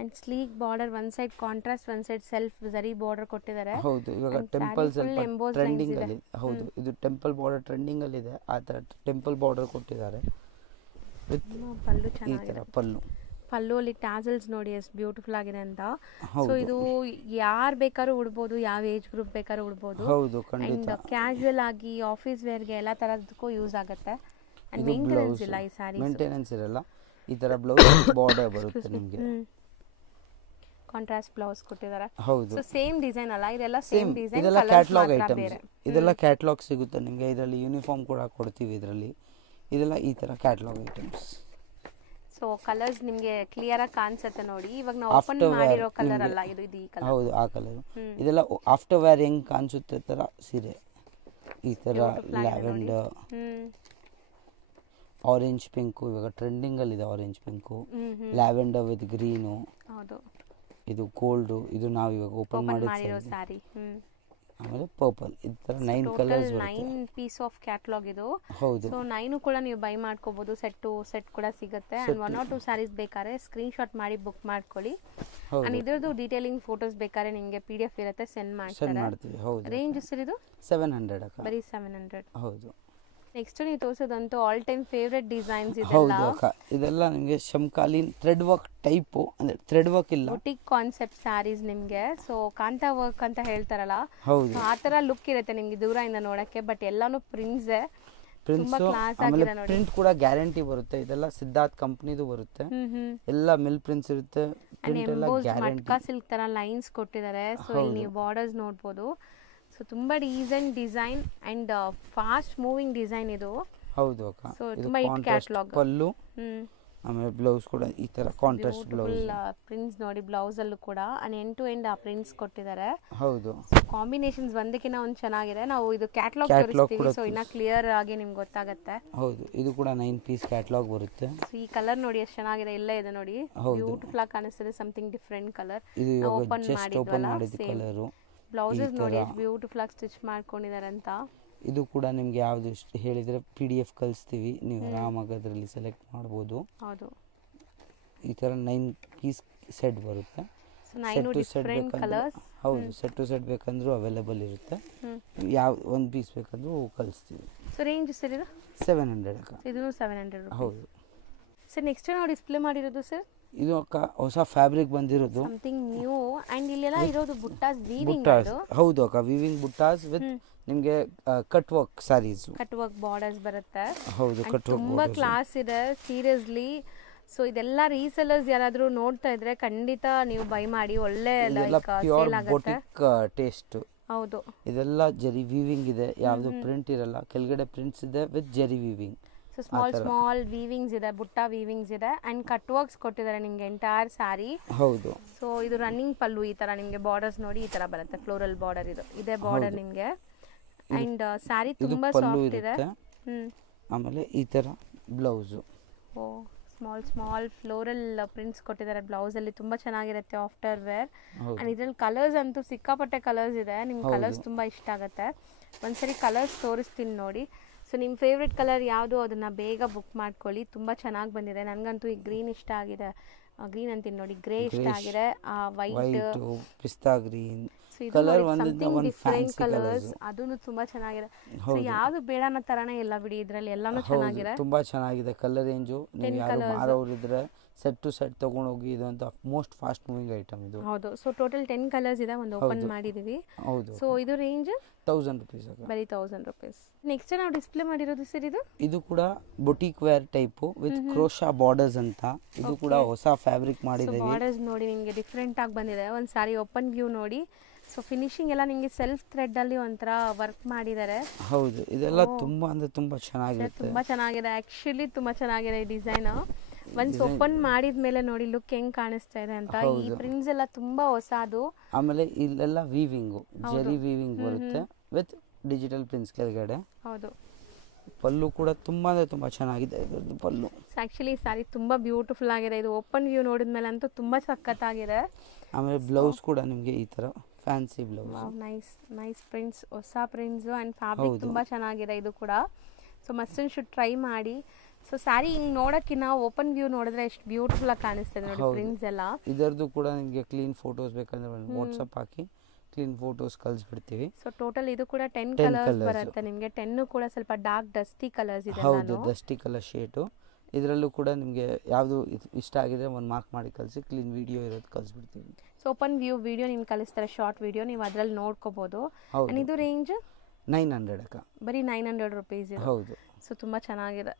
And sleek border, one side contrast, one side self ಜರಿ ಬಾರ್ಡರ್ ಕೊಟ್ಟಿದ್ದಾರೆ. ಹೌದು, ಇವಾಗ ಟೆಂಪಲ್ ಸ್ವಲ್ಪ ಟ್ರೆಂಡಿಂಗ್ ಅಲ್ಲಿ. ಹೌದು, ಇದು ಟೆಂಪಲ್ ಬಾರ್ಡರ್ ಟ್ರೆಂಡಿಂಗ್ ಅಲ್ಲಿ ಇದೆ. ಆ ತರ ಟೆಂಪಲ್ ಬಾರ್ಡರ್ ಕೊಟ್ಟಿದ್ದಾರೆ. ಪಲ್ಲು ಚೆನ್ನಾಗಿದೆ. ಪಲ್ಲು ಅಲ್ಲಿ ಟ್ಯಾಸಲ್ಸ್ ನೋಡಿ ಎಷ್ಟು ಬ್ಯೂಟಿಫುಲ್ ಆಗಿದೆ ಅಂತ. ಸೊ ಇದು ಯಾರು ಬೇಕಾದ್ರೂ ಉಡ್ಬೋದು, ಯಾವ ಏಜ್ ಗ್ರೂಪ್ ಬೇಕಾದ್ರೂ ಉಡ್ಬೋದು. ಹೌದು, ಖಂಡಿತ. ಅಂಡ್ ಕ್ಯಾಶುವಲ್ ಆಗಿ ಆಫೀಸ್ ವೇರ್ಗೆ ಎಲ್ಲ ತರದಕ್ಕೂ ಯೂಸ್ ಆಗುತ್ತೆ. ಅಂಡ್ ಮೇಂಟೆನೆನ್ಸ್ ಇಲ್ಲ ಈ ಸ್ಯಾರಿ. ಮೇಂಟೆನೆನ್ಸ್ ಇರಲ್ಲ. ಈ ತರ ಬ್ಲೌಸ್ ಬಾರ್ಡರ್ ಬರುತ್ತೆ ನಿಮಗೆ. ಕಾಂಟ್ರಾಸ್ಟ್ ಬ್ಲೌಸ್ ಕೊಟ್ಟಿದ್ದಾರೆ. ಹೌದು. ಸೊ ಸೇಮ್ ಡಿಸೈನ್ ಅಲ್ಲ, ಇದೆಲ್ಲ ಸೇಮ್ ಡಿಸೈನ್. ಇದೆಲ್ಲ ಕ್ಯಾಟಲಾಗ್ ಐಟಮ್ಸ್. ಇದೆಲ್ಲ ಕ್ಯಾಟಲಾಗ್ ಸಿಗುತ್ತೆ ನಿಮಗೆ. ಇದರಲ್ಲಿ ಯೂನಿಫಾರ್ಮ್ ಕೂಡ ಕೊಡ್ತೀವಿ. ಇದರಲ್ಲಿ ಇದೆಲ್ಲ ಈ ತರ ಕ್ಯಾಟಲಾಗ್ ಐಟಮ್ಸ್. ಸೊ ಕಲರ್ಸ್ ನಿಮಗೆ ಕ್ಲಿಯರ್ ಆಗಿ ಕಾಣಿಸುತ್ತೆ ನೋಡಿ. ಇವಾಗ ನಾವು ಓಪನ್ ಮಾಡಿರೋ ಕಲರ್ ಅಲ್ಲ ಇದು, ಈ ಕಲರ್. ಹೌದು, ಆ ಕಲರ್. ಇದೆಲ್ಲ ಆಫ್ಟರ್ ವೇರ್ ಹೆಂಗ್ ಕಾಣಿಸುತ್ತೆ ತರ ಸೀರೆ. ಈ ತರ ಲ್ಯಾವೆಂಡರ್, ಆರೆಂಜ್ ಪಿಂಕು, ಇವಾಗ ಟ್ರೆಂಡಿಂಗ್ ಅಲ್ಲಿ ಇದೆ orange pink. Lavender with green. ಹೌದು, ಇದು ಗೋಲ್ಡ್. ಇದು ನಾವು ಇವಾಗ ಓಪನ್ ಮಾಡಿರೋ ಸ್ಯಾರಿ. ಆಮೇಲೆ ಪರ್ಪಲ್. ಈ ತರ 9 ಕಲರ್ಸ್ ಬರುತ್ತೆ. 9 ಪೀಸ್ ಆಫ್ ಕ್ಯಾಟಲಾಗ್ ಇದು. ಹೌದು. ಸೊ 9 ಕೂಡ ನೀವು ಬೈ ಮಾಡ್ಕೋಬಹುದು. ಸೆಟ್ ಕೂಡ ಸಿಗುತ್ತೆ. ಅಂಡ್ 1 or 2 ಸ್ಯಾರೀಸ್ ಬೇಕಾದ್ರೆ ಸ್ಕ್ರೀನ್ ಶಾಟ್ ಮಾಡಿ ಬುಕ್ ಮಾಡ್ಕೊಳ್ಳಿ. ಅಂಡ್ ಇದ್ರದ್ದು ಡೀಟೇಲಿಂಗ್ ಫೋಟೋಸ್ ಬೇಕಾದ್ರೆ ನಿಮಗೆ PDF ಇರುತ್ತೆ, ಸೆಂಡ್ ಮಾಡ್ತೀವಿ. ಹೌದು. ರೇಂಜ್ ಸರ್ ಇದು 700 ಅಕ್ಕ. ಬರೀ 700. ಹೌದು. ನೆಕ್ಸ್ಟ್ ನೀವು ತೋರಿಸೋದಂತೂ ಆಲ್ ಟೈಮ್ ಫೇವರೇಟ್ ಡಿಸೈನ್ಸ್ ಇದೆ. ಹೌದು ಅಕ್ಕ. ಇದೆಲ್ಲ ನಿಮಗೆ ಶಮ್ಕಾಲೀನ್ ಥ್ರೆಡ್ ವರ್ಕ್ ಟೈಪ್, ಅಂದ್ರೆ ಥ್ರೆಡ್ ವರ್ಕ್ ಇಲ್ಲ, ಬುಟಿಕ್ ಕಾನ್ಸೆಪ್ಟ್ ಸ್ಯಾರೀಸ್ ನಿಮಗೆ. ಸೊ ಕಾಂತಾ ವರ್ಕ್ ಅಂತ ಹೇಳ್ತಾರಲ್ಲ, ಹೌದು, ಆ ತರ ಲುಕ್ ಇರುತ್ತೆ ನಿಮಗೆ ದೂರದಿಂದ ನೋಡಕ್ಕೆ. ಬಟ್ ಎಲ್ಲಾನು ಪ್ರಿಂಟ್ಸ್. ಆಮೇಲೆ ಪ್ರಿಂಟ್ ಕೂಡ ಗ್ಯಾರಂಟಿ ಬರುತ್ತೆ. ಇದೆಲ್ಲ ಸಿದ್ಧಾರ್ಥ್ ಕಂಪನಿದು ಬರುತ್ತೆ. ಎಲ್ಲ ಮಿಲ್ ಪ್ರಿಂಟ್ಸ್ ಇರುತ್ತೆ. ಪ್ರಿಂಟ್ ಎಲ್ಲ ಗ್ಯಾರಂಟಿ. ಮಟ್ಕಾ ಸಿಲ್ಕ್ ತರ ಲೈನ್ಸ್ ಕೊಟ್ಟಿದ್ದಾರೆ. ಸೊ ಇಲ್ಲಿ ನೀವು ಬಾರ್ಡರ್ಸ್ ನೋಡಬಹುದು. ಸೊ ತುಂಬಾ decent design and fast moving design ಇದು. ಹೌದು ಅಕ್ಕ. ಸೊ ತುಂಬಾ ಹಿಟ್ ಕ್ಯಾಟಲಾಗ್. ಪಲ್ಲು, ಆಮೇಲೆ ಬ್ಲೌಸ್ ಕೂಡ ಈ ತರ ಕಾಂಟ್ರಾಸ್ಟ್ ಬ್ಲೌಸ್. ಪ್ರಿಂಟ್ಸ್ ನೋಡಿ ಬ್ಲೌಸ್ ಅಲ್ಲೂ ಕೂಡ ಎಂಡ್ ಟು ಎಂಡ್ ಆ ಪ್ರಿಂಟ್ಸ್ ಕೊಟ್ಟಿದ್ದಾರೆ. ಹೌದು. ಕಾಂಬಿನೇಷನ್ಸ್ ಒಂದಕ್ಕಿಂತ ಒಂದು ಚೆನ್ನಾಗಿದೆ. ನಾವು ಇದು ಕ್ಯಾಟಲಾಗ್ ತೋರಿಸ್ತೀವಿ, ಸೊ ಇನ್ನ ಕ್ಲಿಯರ್ ಆಗಿ ನಿಮ್ಗೆ ಗೊತ್ತಾಗುತ್ತೆ. ಹೌದು, ಇದು ಕೂಡ 9 ಪೀಸ್ ಕ್ಯಾಟಲಾಗ್ ಬರುತ್ತೆ. ಈ ಕಲರ್ ನೋಡಿ ಎಷ್ಟು ಚೆನ್ನಾಗಿದೆ. ಎಲ್ಲ ಇದೆ ನೋಡಿ, ಬ್ಯೂಟಿಫುಲ್ ಆಗಿ ಕಾಣಿಸ್ತಿದೆ. Something different colour. ಇದು ಓಪನ್ ಮಾಡಿದ ಕಲರ್. ಬ್ಲೌಸಸ್ ನೋಡಿ ಎಷ್ಟು ಬ್ಯೂಟಿಫುಲ್ ಆಗಿ ಸ್ಟಿಚ್ ಮಾಡ್ಕೊಂಡಿದ್ದಾರೆ ಅಂತ. ಇದು ಕೂಡ ನಿಮಗೆ ಯಾವುದು ಹೇಳಿದರೆ PDF ಕಳಿಸ್ತೀವಿ, ನೀವು ಆರಾಮಾಗಿ ಅದರಲ್ಲಿ ಸೆಲೆಕ್ಟ್ ಮಾಡ್ಬೋದು. ಹೌದು, ಈ ಥರ 9 ಪೀಸ್ ಸೆಟ್ ಬರುತ್ತೆ. ಸೆಟ್ ಟು ಸೆಟ್ ಬೇಕಂದ್ರೆ ಹೌದು, ಸೆಟ್ ಟು ಸೆಟ್ ಬೇಕಂದ್ರೂ ಅವೈಲೇಬಲ್ ಇರುತ್ತೆ. ಯಾವ ಒಂದು ಪೀಸ್ ಬೇಕಂದ್ರೂ ಕಳಿಸ್ತೀವಿ. ಸೊ ರೇಂಜ್ ಸರ್ ಇದು 700 ಅಕ್ಕ. ಇದು 700 ಹೌದು ಸರ್. ನೆಕ್ಸ್ಟ್ ನಾವು ಡಿಸ್ಪ್ಲೇ ಮಾಡಿರೋದು ಸರ್, ಇದು ಅಕ್ಕ ಹೊಸ ಫ್ಯಾಬ್ರಿಕ್ ಬಂದಿರೋದು, ಸಮಥಿಂಗ್ ನ್ಯೂ. ಅಂಡ್ ಇಲ್ಲೆಲ್ಲ ಇರೋದು ಬುಟ್ಟಾಸ್ ವೀವಿಂಗ್. ಹೌದು ಅಕ್ಕ, ವೀವಿಂಗ್ ಬುಟ್ಟಾಸ್ ವಿತ್ ನಿಮಗೆ cut work saris, cut work borders ಬರುತ್ತೆ. ಹೌದು, ಕಟ್ ವರ್ಕ್ ತುಂಬಾ ಕ್ಲಾಸ್ ಇದೆ ಸೀರಿಯಸ್ಲಿ. ಸೊ ಇದೆಲ್ಲ ರೀಸೆಲ್ಲರ್ಸ್ ಯಾರಾದ್ರೂ ನೋಡ್ತಾ ಇದ್ರೆ ಖಂಡಿತ ನೀವು ಬೈ ಮಾಡಿ, ಒಳ್ಳೆ ಸೇಲ್ ಆಗುತ್ತೆ. ಟೇಸ್ಟ್. ಹೌದು, ಇದೆಲ್ಲ ಜರಿ ವೀವಿಂಗ್ ಇದೆ, ಯಾವುದು ಪ್ರಿಂಟ್ ಇರಲ್ಲ, ಕೆಳಗಡೆ ಪ್ರಿಂಟ್ಸ್ ಇದೆ ವಿತ್ ಜರಿ ವೀವಿಂಗ್. ಸೊ ಸ್ಮಾಲ್ ವೀವಿಂಗ್ಸ್ ಇದೆ, ಬುಟ್ಟ ವೀವಿಂಗ್ಸ್ ಇದೆ ಅಂಡ್ ಕಟ್ ವರ್ಕ್ಸ್ ಕೊಟ್ಟಿದ್ದಾರೆ ನಿಮ್ಗೆ ಎಂಟೈರ್ ಸ್ಯಾರಿ. ಹೌದು. ಸೊ ಇದು ರನ್ನಿಂಗ್ ಪಲ್ಲು, ಈ ತರ ನಿಮ್ಗೆ ಬಾರ್ಡರ್ಸ್ ನೋಡಿ ಈ ತರ ಬರುತ್ತೆ, ಫ್ಲೋರಲ್ ಬಾರ್ಡರ್ ಇದೆ ಬಾರ್ಡರ್ ನಿಮ್ಗೆ. ಅಂಡ್ ಸ್ಯಾರಿ ತುಂಬಾ ಸಾಫ್ಟ್ ಇದೆ. ಆಮೇಲೆ ಈ ತರ ಬ್ಲೌಸ್, ಓ ಸ್ಮಾಲ್ ಫ್ಲೋರಲ್ ಪ್ರಿಂಟ್ಸ್ ಕೊಟ್ಟಿದ್ದಾರೆ ಬ್ಲೌಸ್ ಅಲ್ಲಿ, ತುಂಬಾ ಚೆನ್ನಾಗಿರುತ್ತೆ ಆಫ್ಟರ್ ವೇರ್. ಅಂಡ್ ಇದ್ರಲ್ಲಿ ಕಲರ್ಸ್ ಅಂತೂ ಸಿಕ್ಕಾಪಟ್ಟೆ ಕಲರ್ಸ್ ಇದೆ, ನಿಮ್ಗೆ ಕಲರ್ಸ್ ತುಂಬಾ ಇಷ್ಟ ಆಗುತ್ತೆ. ಒಂದ್ಸರಿ ಕಲರ್ಸ್ ತೋರಿಸ್ತೀನಿ ನೋಡಿ. ಸೊ ನಿಮ್ಮ ಫೇವ್ರೆಟ್ ಕಲರ್ ಯಾವುದು ಅದನ್ನ ಬೇಗ ಬುಕ್ ಮಾಡ್ಕೊಳ್ಳಿ, ತುಂಬಾ ಚೆನ್ನಾಗಿ ಬಂದಿದೆ. ನನಗಂತೂ ಈ ಗ್ರೀನ್ ಇಷ್ಟ ಆಗಿದೆ, ಗ್ರೀನ್ ಅಂತೀನಿ ನೋಡಿ, ಗ್ರೇ ಇಷ್ಟ ಆಗಿದೆ, ವೈಟ್, ಪಿಸ್ತಾ ಗ್ರೀನ್ ಕಲರ್ ಡಿಫರೆಂಟ್ ಕಲರ್ಸ್, ಅದನ್ನು ತುಂಬಾ ಚೆನ್ನಾಗಿದೆ. ಸೊ ಯಾವ್ದು ಬೇಡ ಅನ್ನೋ ತರಾನೇ ಇಲ್ಲ ಬಿಡಿ, ಇದ್ರಲ್ಲಿ ಎಲ್ಲಾನು ಚೆನ್ನಾಗಿದೆ, ತುಂಬಾ ಚೆನ್ನಾಗಿದೆ ಕಲರ್ ರೇಂಜು. ನೀವು ಯಾರು ಮಾರೋರಿದ್ರೆ ಸೆಟ್ ಟು ಸೆಟ್ ತಗೊಂಡೋಗಿ, ಇದು ಅಂತ ಮೋಸ್ಟ್ ಫಾಸ್ಟ್ ಮೂವಿಂಗ್ ಐಟಮ್ ಇದು. ಹೌದು. ಸೊ ಟೋಟಲ್ 10 ಕಲರ್ಸ್ ಇದೆ, ಒಂದು ಓಪನ್ ಮಾಡಿದೀವಿ. ಹೌದು. ಸೊ ಇದು ರೇಂಜ್ 1000 ರೂಪೀಸ್, ಬರೀ 1000 ರೂಪೀಸ್. ನೆಕ್ಸ್ಟ್ ನಾವು ಡಿಸ್ಪ್ಲೇ ಮಾಡಿರೋದು ಸರ್, ಇದು ಕೂಡ boutique wear type with crochet borders ಅಂತ. ಇದು ಕೂಡ ಹೊಸ ಫ್ಯಾಬ್ರಿಕ್ ಮಾಡಿದ್ದೀವಿ. ಬಾರ್ಡರ್ಸ್ ನೋಡಿ ನಿಮಗೆ ಡಿಫ್ರೆಂಟ್ ಆಗಿ ಬಂದಿದೆ. ಒಂದು ಸಾರಿ ಓಪನ್ ವ್ಯೂ ನೋಡಿ. ಸೊ ಫಿನಿಶಿಂಗ್ ಎಲ್ಲ ನಿಮಗೆ ಸೆಲ್ಫ್ ಥ್ರೆಡ್ ಅಲ್ಲಿ ಒಂಥರ ವರ್ಕ್ ಮಾಡಿದ್ದಾರೆ. ಹೌದು, ಇದೆಲ್ಲ ತುಂಬಾ ಅಂದ್ರೆ ತುಂಬಾ ಚೆನ್ನಾಗಿದೆ, ತುಂಬಾ ಚೆನ್ನಾಗಿದೆ. ಆಕ್ಚುಲಿ ತುಂಬಾ ಚೆನ್ನಾಗಿದೆ ಈ ಡಿಸೈನ್. ಒನ್ಸ್ ಓಪನ್ ಮಾಡಿದ್ಮೇಲೆ ನೋಡಿ ಲುಕ್ ಹೆಂಗ್ ಕಾಣಿಸ್ತಾ ಇದೆ ಅಂತ. ಈ ಪ್ರಿಂಟ್ಸ್ ಎಲ್ಲ ತುಂಬಾ ಹೊಸದು. ಆಮೇಲೆ ಇಲ್ಲೆಲ್ಲ ವೀವಿಂಗ್, ಜರಿ ವೀವಿಂಗ್ ಬರುತ್ತೆ ವಿತ್ ಡಿಜಿಟಲ್ ಪ್ರಿಂಟ್ಸ್ ಕೆಳಗಡೆ. ಹೌದು. ಪಲ್ಲು ಕೂಡ ತುಂಬಾ ಅಂದ್ರೆ ತುಂಬಾ ಚೆನ್ನಾಗಿದೆ ಇದರದ್ದು ಪಲ್ಲು. ಆಕ್ಚುಲಿ ಸಾರಿ ತುಂಬಾ ಬ್ಯೂಟಿಫುಲ್ ಆಗಿದೆ. ಇದು ಓಪನ್ ವ್ಯೂ ನೋಡಿದ್ಮೇಲೆ ಅಂತೂ ತುಂಬಾ ಸಖತ್ತಾಗಿದೆ. ಆಮೇಲೆ ಬ್ಲೌಸ್ ಕೂಡ ನಿಮಗೆ ಈ ತರ ಫ್ಯಾನ್ಸಿ ಬ್ಲೌಸ್. ನೈಸ್ ಪ್ರಿಂಟ್ಸ್, ಹೊಸ ಪ್ರಿಂಟ್ಸ್ ಅಂಡ್ ಫ್ಯಾಬ್ರಿಕ್ ತುಂಬಾ ಚೆನ್ನಾಗಿದೆ ಇದು ಕೂಡ. So must and should try ಮಾಡಿ. ಸೊ ಸ್ಯಾರಿ ಹಿಂಗ್ ನೋಡಕ್ಕಿನ್ನ ಓಪನ್ ವ್ಯೂ ನೋಡಿದ್ರೆ ಎಷ್ಟು ಬ್ಯೂಟಿಫುಲ್ ಆಗಿ ಕಾಣಿಸ್ತದೆ ನೋಡಿ ಪ್ರಿಂಟ್ಸ್ ಎಲ್ಲ. ಇದರದ್ದು ಕೂಡ ನಿಮಗೆ ಕ್ಲೀನ್ ಫೋಟೋಸ್ ಬೇಕಂದ್ರೆ ವಾಟ್ಸ್ಆಪ್ ಹಾಕಿ ಕ್ಲೀನ್ ಫೋಟೋಸ್ ಕಳಿಸ್ಬಿಡ್ತೀವಿ. ಸೊ ಟೋಟಲ್ ಇದು ಕೂಡ 10 ಕಲರ್ಸ್ ಬರುತ್ತೆ ನಿಮಗೆ. 10 ಕೂಡ ಸ್ವಲ್ಪ ಡಾರ್ಕ್ ಡಸ್ಟಿ ಕಲರ್ಸ್ ಇದೆ. ಹೌದು, ಡಸ್ಟಿ ಕಲರ್ ಶೇಡು. ಇದರಲ್ಲೂ ಕೂಡ ನಿಮಗೆ ಯಾವುದು ಇಷ್ಟ ಆಗಿದೆ ಒಂದು ಮಾರ್ಕ್ ಮಾಡಿ ಕಳಿಸಿ, ಕ್ಲೀನ್ ವಿಡಿಯೋ ಇರೋದು ಕಳಿಸ್ಬಿಡ್ತೀವಿ. ಸೊ ಓಪನ್ ವ್ಯೂ ವಿಡಿಯೋ ನಿಮ್ಗೆ ಕಳಿಸ್ತಾರೆ, ಶಾರ್ಟ್ ವಿಡಿಯೋ, ನೀವು ಅದ್ರಲ್ಲಿ ನೋಡ್ಕೋಬಹುದು. ಇದು ರೇಂಜ್ 900 ಅಕ್ಕ, ಬರೀ 900 ರೂಪೀಸ್ ಇದೆ. ಹೌದು. ಸೊ ತುಂಬಾ ಚೆನ್ನಾಗಿದೆ.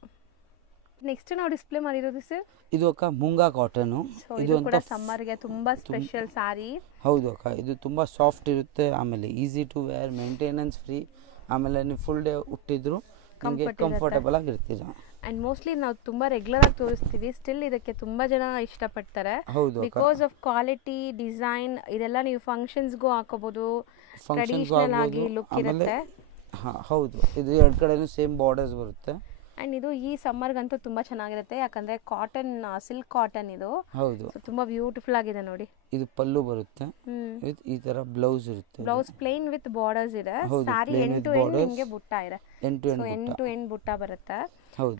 ನೆಕ್ಸ್ಟ್ ನಾವು ಡಿಸ್ಪ್ಲೇ ಮಾಡಿರೋದು ಸರ್, ಇದು ಅಕ್ಕ ಮುಂಗಾ ಕಾಟನ್. ಇದು ಕೂಡ ಸಮ್ಮರ್ ಗೆ ತುಂಬಾ ಸ್ಪೆಷಲ್ ಸಾರಿ. ಹೌದು ಅಕ್ಕ, ಇದು ತುಂಬಾ ಸಾಫ್ಟ್ ಇರುತ್ತೆ. ಆಮೇಲೆ easy to wear, maintenance free. ಆಮೇಲೆ ನೀವು ಫುಲ್ ಡೇ ಉಟ್ಟಿದ್ರು ನಿಮಗೆ ಕಂಫರ್ಟಬಲ್ ಆಗಿರ್ತೀರಾ. ಅಂಡ್ ಮೋಸ್ಟ್ಲಿ ನಾವು ತುಂಬಾ ರೆಗ್ಯುಲರ್ ಆಗಿ ತೋರಿಸ್ತೀವಿ, ಸ್ಟಿಲ್ ಇದಕ್ಕೆ ತುಂಬಾ ಜನ ಇಷ್ಟಪಡ್ತಾರೆ. ಬಿಕಾಸ್ ಆಫ್ ಕ್ವಾಲಿಟಿ, ಡಿಸೈನ್, ಇದೆಲ್ಲ ನೀವು ಫಂಕ್ಷನ್ಸ್ಗೂ ಹಾಕೋಬಹುದು, ಟ್ರೆಡಿಷನಲ್ ಆಗಿ ಲುಕ್ ಇರುತ್ತೆ. ಹೌದು, ಇದು ಎರಡು ಕಡೆನೂ ಸೇಮ್ ಬಾರ್ಡರ್ಸ್ ಬರುತ್ತೆ. ಅಂಡ್ ಇದು ಈ ಸಮ್ಮರ್ಗಂತೂ ತುಂಬಾ ಚೆನ್ನಾಗಿರುತ್ತೆ, ಯಾಕಂದ್ರೆ ಕಾಟನ್, ಸಿಲ್ಕ್ ಕಾಟನ್ ಇದು. ಹೌದು, ತುಂಬಾ ಬ್ಯೂಟಿಫುಲ್ ಆಗಿದೆ ನೋಡಿ. ಇದು ಪಲ್ಲು ಬರುತ್ತೆ ವಿತ್ ಈ ತರ ಬ್ಲೌಸ್ ಇರುತ್ತೆ. ಬ್ಲೌಸ್ ಪ್ಲೇನ್ ವಿತ್ ಬಾರ್ಡರ್ಸ್ ಇದೆ. ಸಾರಿ ಎಂಡ್ ಟು ಎಂಡ್ ನಿಮಗೆ ಬುಟ್ಟ ಇದೆ. ಎಂಡ್ ಟು ಎಂಡ್ ಬುಟ್ಟ ಬರುತ್ತೆ.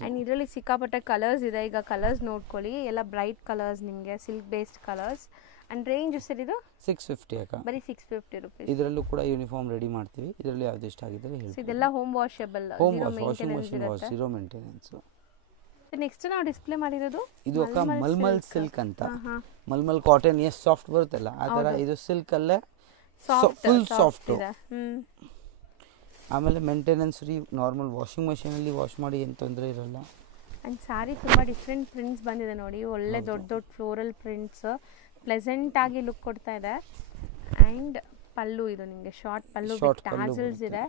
ಅಂಡ್ ಇದರಲ್ಲಿ ಸಿಕ್ಕಾಪಟ್ಟೆ ಕಲರ್ಸ್ ಇದೆ. ಈಗ ಕಲರ್ಸ್ ನೋಡ್ಕೊಳ್ಳಿ, ಎಲ್ಲ ಬ್ರೈಟ್ ಕಲರ್ಸ್ ನಿಮಗೆ, silk based colours. And range sir ಇದು 650 ಅಕ್ಕ, ಬರೀ 650 ರೂಪೀಸ್. ಇದರಲ್ಲೂ ಕೂಡ ಯೂನಿಫಾರ್ಮ್ ರೆಡಿ ಮಾಡ್ತೀವಿ. ಇದರಲ್ಲಿ ಯಾವ್ದು ಇಷ್ಟ ಆಗಿದ್ರೆ ಹೇಳಿ. ಇದೆಲ್ಲ home washable, zero maintenance. Next ನಾವು ಡಿಸ್ಪ್ಲೇ ಮಾಡಿರೋದು ಇದು ಅಕ್ಕ ಮಲ್ಮಲ್ ಸಿಲ್ಕ್ ಅಂತ. ಮಲ್ಮಲ್ ಕಾಟನ್ ಎಷ್ಟು ಸಾಫ್ಟ್ ಬರುತ್ತಲ್ಲ ಆ ತರ ಇದು ಸಿಲ್ಕ್ ಅಲ್ಲೇ ಫುಲ್ ಸಾಫ್ಟ್. ಆಮೇಲೆ maintenance free, normal washing machine ಅಲ್ಲಿ ವಾಶ್ ಮಾಡಿ ಏನು ತೊಂದರೆ ಇರಲ್ಲ. ಅಂಡ್ ಸಾರಿ ತುಂಬಾ ಡಿಫ್ರೆಂಟ್ ಪ್ರಿಂಟ್ಸ್ ಬಂದಿದೆ ನೋಡಿ, ಒಳ್ಳೆ ದೊಡ್ಡ ದೊಡ್ಡ ಫ್ಲೋರಲ್ ಪ್ರಿಂಟ್ಸ್, ಪ್ಲೆಸೆಂಟ್ ಆಗಿ ಲುಕ್ ಕೊಡ್ತಾ ಇದೆ. ಅಂಡ್ ಪಲ್ಲು ಇದು ನಿಮಗೆ ಶಾರ್ಟ್ ಪಲ್ಲು, ಟಾಸಲ್ಸ್ ಇದೆ.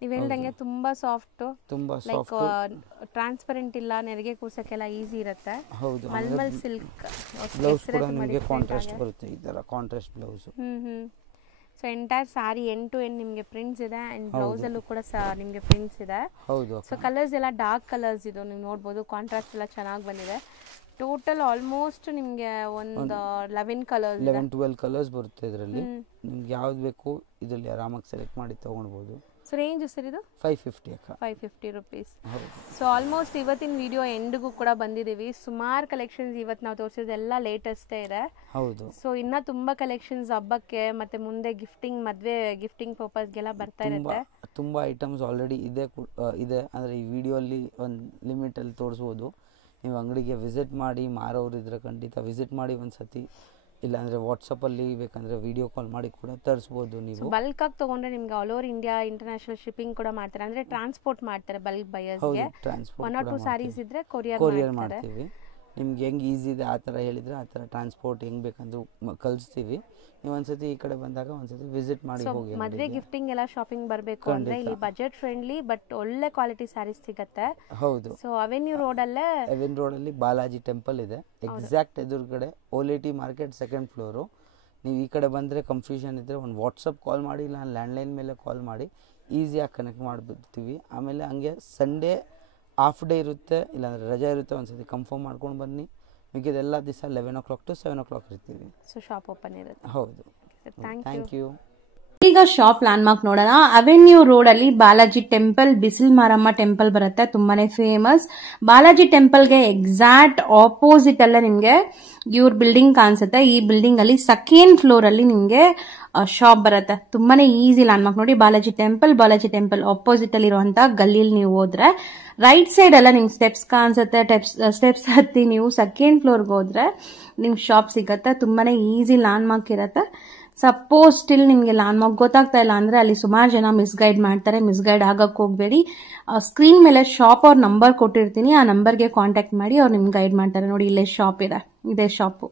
ನೀವು ಹೇಳ್ದಂಗೆ ತುಂಬಾ ಸಾಫ್ಟ್, ಲೈಕ್ ಟ್ರಾನ್ಸ್ಪರೆಂಟ್ ಇಲ್ಲ, ನೆರಿಗೆ ಕೂರ್ಸಕ್ಕೆಲ್ಲ ಈಸಿ ಇರುತ್ತೆ. ಮಲ್ಮಲ್ ಸಿಲ್ಕ್ ಬ್ಲೌಸ್ ಕೂಡ ನಿಮಗೆ ಕಾಂಟ್ರಾಸ್ಟ್ ಬರುತ್ತೆ, ಈ ತರ contrast blouse. So entire sari end to end ನಿಮಗೆ ಪ್ರಿಂಟ್ಸ್ ಇದೆ. ಅಂಡ್ ಬ್ಲೌಸ್ ಅಲ್ಲೂ ಕೂಡ ನಿಮಗೆ ಪ್ರಿಂಟ್ಸ್ ಇದೆ. ಸೊ ಕಲರ್ಸ್ ಎಲ್ಲ ಡಾರ್ಕ್ ಕಲರ್ಸ್ ಇದು ನೀವು ನೋಡ್ಬೋದು, ಕಾಂಟ್ರಾಸ್ಟ್ ಎಲ್ಲ ಚೆನ್ನಾಗಿ ಬಂದಿದೆ. ಟೋಟಲ್ ಆಲ್ಮೋಸ್ಟ್ ನಿಮಗೆ ಒಂದು 11 ಕಲರ್ಸ್, 11-12 ಕಲರ್ಸ್ ಬರುತ್ತೆ ಇದರಲ್ಲಿ. ನಿಮ್ಗೆ ಯಾವ್ದು ಬೇಕು ಇದರಲ್ಲಿ ಆರಾಮಾಗಿ ಸೆಲೆಕ್ಟ್ ಮಾಡಿ ತಗೊಳ್ಬಹುದು. ಸೊ ರೇಂಜ್ ಸರ್ ಇದು 550 ಅಕ್ಕ. 550 rupees. ಸೊ ಆಲ್ಮೋಸ್ಟ್ ಇವತ್ತಿನ ವಿಡಿಯೋ ಎಂಡ್ಗೂ ಕೂಡ ಬಂದಿದ್ದೀವಿ. ಸುಮಾರು ಕಲೆಕ್ಷನ್ಸ್ ಇವತ್ತು ನಾವು ತೋರಿಸಿದೆಲ್ಲ ಲೇಟೆಸ್ಟೇ ಇದೆ. ಹೌದು. ಸೊ ಇನ್ನ ತುಂಬಾ ಕಲೆಕ್ಷನ್ಸ್ ಹಬ್ಬಕ್ಕೆ ಮತ್ತೆ ಮುಂದೆ ಗಿಫ್ಟಿಂಗ್ ಮದ್ವೆ ಗಿಫ್ಟಿಂಗ್ ಪರ್ಪಸ್ಗೆಲ್ಲ ಬರ್ತಾ ಇರುತ್ತೆ. ತುಂಬಾ ಐಟಮ್ಸ್ ಆಲ್ರೆಡಿ ಇದೆ ಅಂದ್ರೆ ಈ ವಿಡಿಯೋ ಅಲ್ಲಿ ಒಂದು ಲಿಮಿಟ್ ಅಲ್ಲಿ ತೋರಿಸಬಹುದು. ನೀವು ಅಂಗಡಿಗೆ ವಿಸಿಟ್ ಮಾಡಿ ಮಾರೋರು ಇದ್ರೆ ಖಂಡಿತ ವಿಸಿಟ್ ಮಾಡಿ ಒಂದ್ಸತಿ, ಇಲ್ಲಾಂದ್ರೆ ವಾಟ್ಸಪ್ ಅಲ್ಲಿ ಬೇಕಂದ್ರೆ ವಿಡಿಯೋ ಕಾಲ್ ಮಾಡಿ ಕೂಡ ತರಿಸಬಹುದು. ನೀವು ಬಲ್ಕ್ ಆಗಿ ತಗೊಂಡ್ರೆ ನಿಮ್ಗೆ all over India international shipping ಕೂಡ ಮಾಡ್ತಾರೆ, ಅಂದ್ರೆ ಟ್ರಾನ್ಸ್ಪೋರ್ಟ್ ಮಾಡ್ತಾರೆ ಬಲ್ಕ್ ಬಯರ್ಸ್ಗೆ. 1 or 2 ಸಾರೀಸ್ ಇದ್ರೆ ಕೊರಿಯರ್ ಮಾಡ್ತೀವಿ. ನಿಮ್ಗೆ ಹೆಂಗ್ ಈಸಿ ಇದೆ ಆ ಥರ ಹೇಳಿದ್ರೆ ಆ ಥರ ಟ್ರಾನ್ಸ್ಪೋರ್ಟ್ ಹೆಂಗ್ ಬೇಕಂದ್ರೂ ಕಳಿಸ್ತೀವಿ. ನೀವು ಒಂದ್ಸತಿ ಈ ಕಡೆ ಬಂದಾಗ ಒಂದ್ಸತಿ ವಿಸಿಟ್ ಮಾಡಿ ಹೋಗಿ. ಮದುವೆ ಗಿಫ್ಟಿಂಗ್ ಎಲ್ಲ ಶಾಪಿಂಗ್ ಬರಬೇಕು ಅಂದ್ರೆ ಇಲ್ಲಿ ಬಜೆಟ್ ಫ್ರೆಂಡ್ಲಿ ಬಟ್ ಒಳ್ಳೆ ಕ್ವಾಲಿಟಿ ಸ್ಯಾರೀಸ್ ಸಿಗುತ್ತೆ. ಹೌದು. ಸೊ ಅವೆನ್ಯೂ ರೋಡ್ ಅಲ್ಲಿ ಬಾಲಾಜಿ ಟೆಂಪಲ್ ಇದೆ, ಎಕ್ಸಾಕ್ಟ್ ಎದುರುಗಡೆ ಓಲೇಟಿ ಮಾರ್ಕೆಟ್ 2nd ಫ್ಲೋರು. ನೀವು ಈ ಕಡೆ ಬಂದರೆ ಕನ್ಫ್ಯೂಷನ್ ಇದ್ದರೆ ಒಂದು ವಾಟ್ಸಪ್ ಕಾಲ್ ಮಾಡಿ, ಇಲ್ಲ ಲ್ಯಾಂಡ್ಲೈನ್ ಮೇಲೆ ಕಾಲ್ ಮಾಡಿ ಈಸಿಯಾಗಿ ಕನೆಕ್ಟ್ ಮಾಡಿಬಿಡ್ತೀವಿ. ಆಮೇಲೆ ಹಂಗೆ ಸಂಡೇ ಹಾಫ್ ಡೇ ಇರುತ್ತೆ, ಇಲ್ಲಾಂದರೆ ರಜೆ ಇರುತ್ತೆ, ಒಂದ್ಸತಿ ಕನ್ಫರ್ಮ್ ಮಾಡ್ಕೊಂಡು ಬನ್ನಿ. ಮಿಕ್ಕಿದೆಲ್ಲ ದಿವಸ 11 o'clock to 7 o'clock ಇರ್ತೀವಿ. ಸೊ ಶಾಪ್ ಓಪನ್ ಇರುತ್ತೆ. ಹೌದು. Thank you. ಈಗ ಶಾಪ್ ಲ್ಯಾಂಡ್ ಮಾರ್ಕ್ ನೋಡೋಣ. ಅವೆನ್ಯೂ ರೋಡ್ ಅಲ್ಲಿ ಬಾಲಾಜಿ ಟೆಂಪಲ್, ಬಿಸಿಲ್ ಮಾರಮ್ಮ ಟೆಂಪಲ್ ಬರುತ್ತೆ, ತುಂಬಾನೇ ಫೇಮಸ್. ಬಾಲಾಜಿ ಟೆಂಪಲ್ಗೆ ಎಕ್ಸಾಕ್ಟ್ ಆಪೋಸಿಟ್ ಅಲ್ಲೇ ನಿಮ್ಗೆ ಇವ್ರ ಬಿಲ್ಡಿಂಗ್ ಕಾಣಿಸುತ್ತೆ. ಈ ಬಿಲ್ಡಿಂಗ್ ಅಲ್ಲಿ 2nd ಫ್ಲೋರ್ ಅಲ್ಲಿ ನಿಮ್ಗೆ ಶಾಪ್ ಬರುತ್ತೆ. ತುಂಬಾನೇ ಈಸಿ ಲ್ಯಾಂಡ್ ಮಾರ್ಕ್ ನೋಡಿ. ಬಾಲಾಜಿ ಟೆಂಪಲ್ ಆಪೋಸಿಟ್ ಅಲ್ಲಿ ಇರುವಂತ ಗಲ್ಲಿಯಲ್ಲಿ ನೀವು ಹೋದ್ರೆ ರೈಟ್ ಸೈಡ್ ಎಲ್ಲ ನಿಮ್ಗೆ ಸ್ಟೆಪ್ಸ್ ಕಾಣಿಸುತ್ತೆ. ಸ್ಟೆಪ್ಸ್ ಹತ್ತಿ ನೀವು 2nd ಫ್ಲೋರ್ಗೆ ಹೋದ್ರೆ ನಿಮ್ಗೆ ಶಾಪ್ ಸಿಗತ್ತೆ. ತುಂಬಾನೇ ಈಸಿ ಲ್ಯಾಂಡ್ ಮಾರ್ಕ್ ಇರುತ್ತೆ. ಸಪೋಸ್ ಸ್ಟಿಲ್ ನಿಮ್ಗೆ ಲ್ಯಾಂಡ್ ಮಾರ್ಕ್ ಗೊತ್ತಾಗ್ತಾ ಇಲ್ಲ ಅಂದ್ರೆ ಅಲ್ಲಿ ಸುಮಾರು ಜನ ಮಿಸ್ಗೈಡ್ ಮಾಡ್ತಾರೆ. ಮಿಸ್ಗೈಡ್ ಆಗಕ್ಕೆ ಹೋಗ್ಬೇಡಿ. ಸ್ಕ್ರೀನ್ ಮೇಲೆ ಶಾಪ್ ಅವ್ರ ನಂಬರ್ ಕೊಟ್ಟಿರ್ತೀನಿ, ಆ ನಂಬರ್ಗೆ ಕಾಂಟ್ಯಾಕ್ಟ್ ಮಾಡಿ ಅವ್ರು ನಿಮ್ಗೆ ಗೈಡ್ ಮಾಡ್ತಾರೆ. ನೋಡಿ ಇಲ್ಲೇ ಶಾಪ್ ಇದೆ, ಇದೇ ಶಾಪು.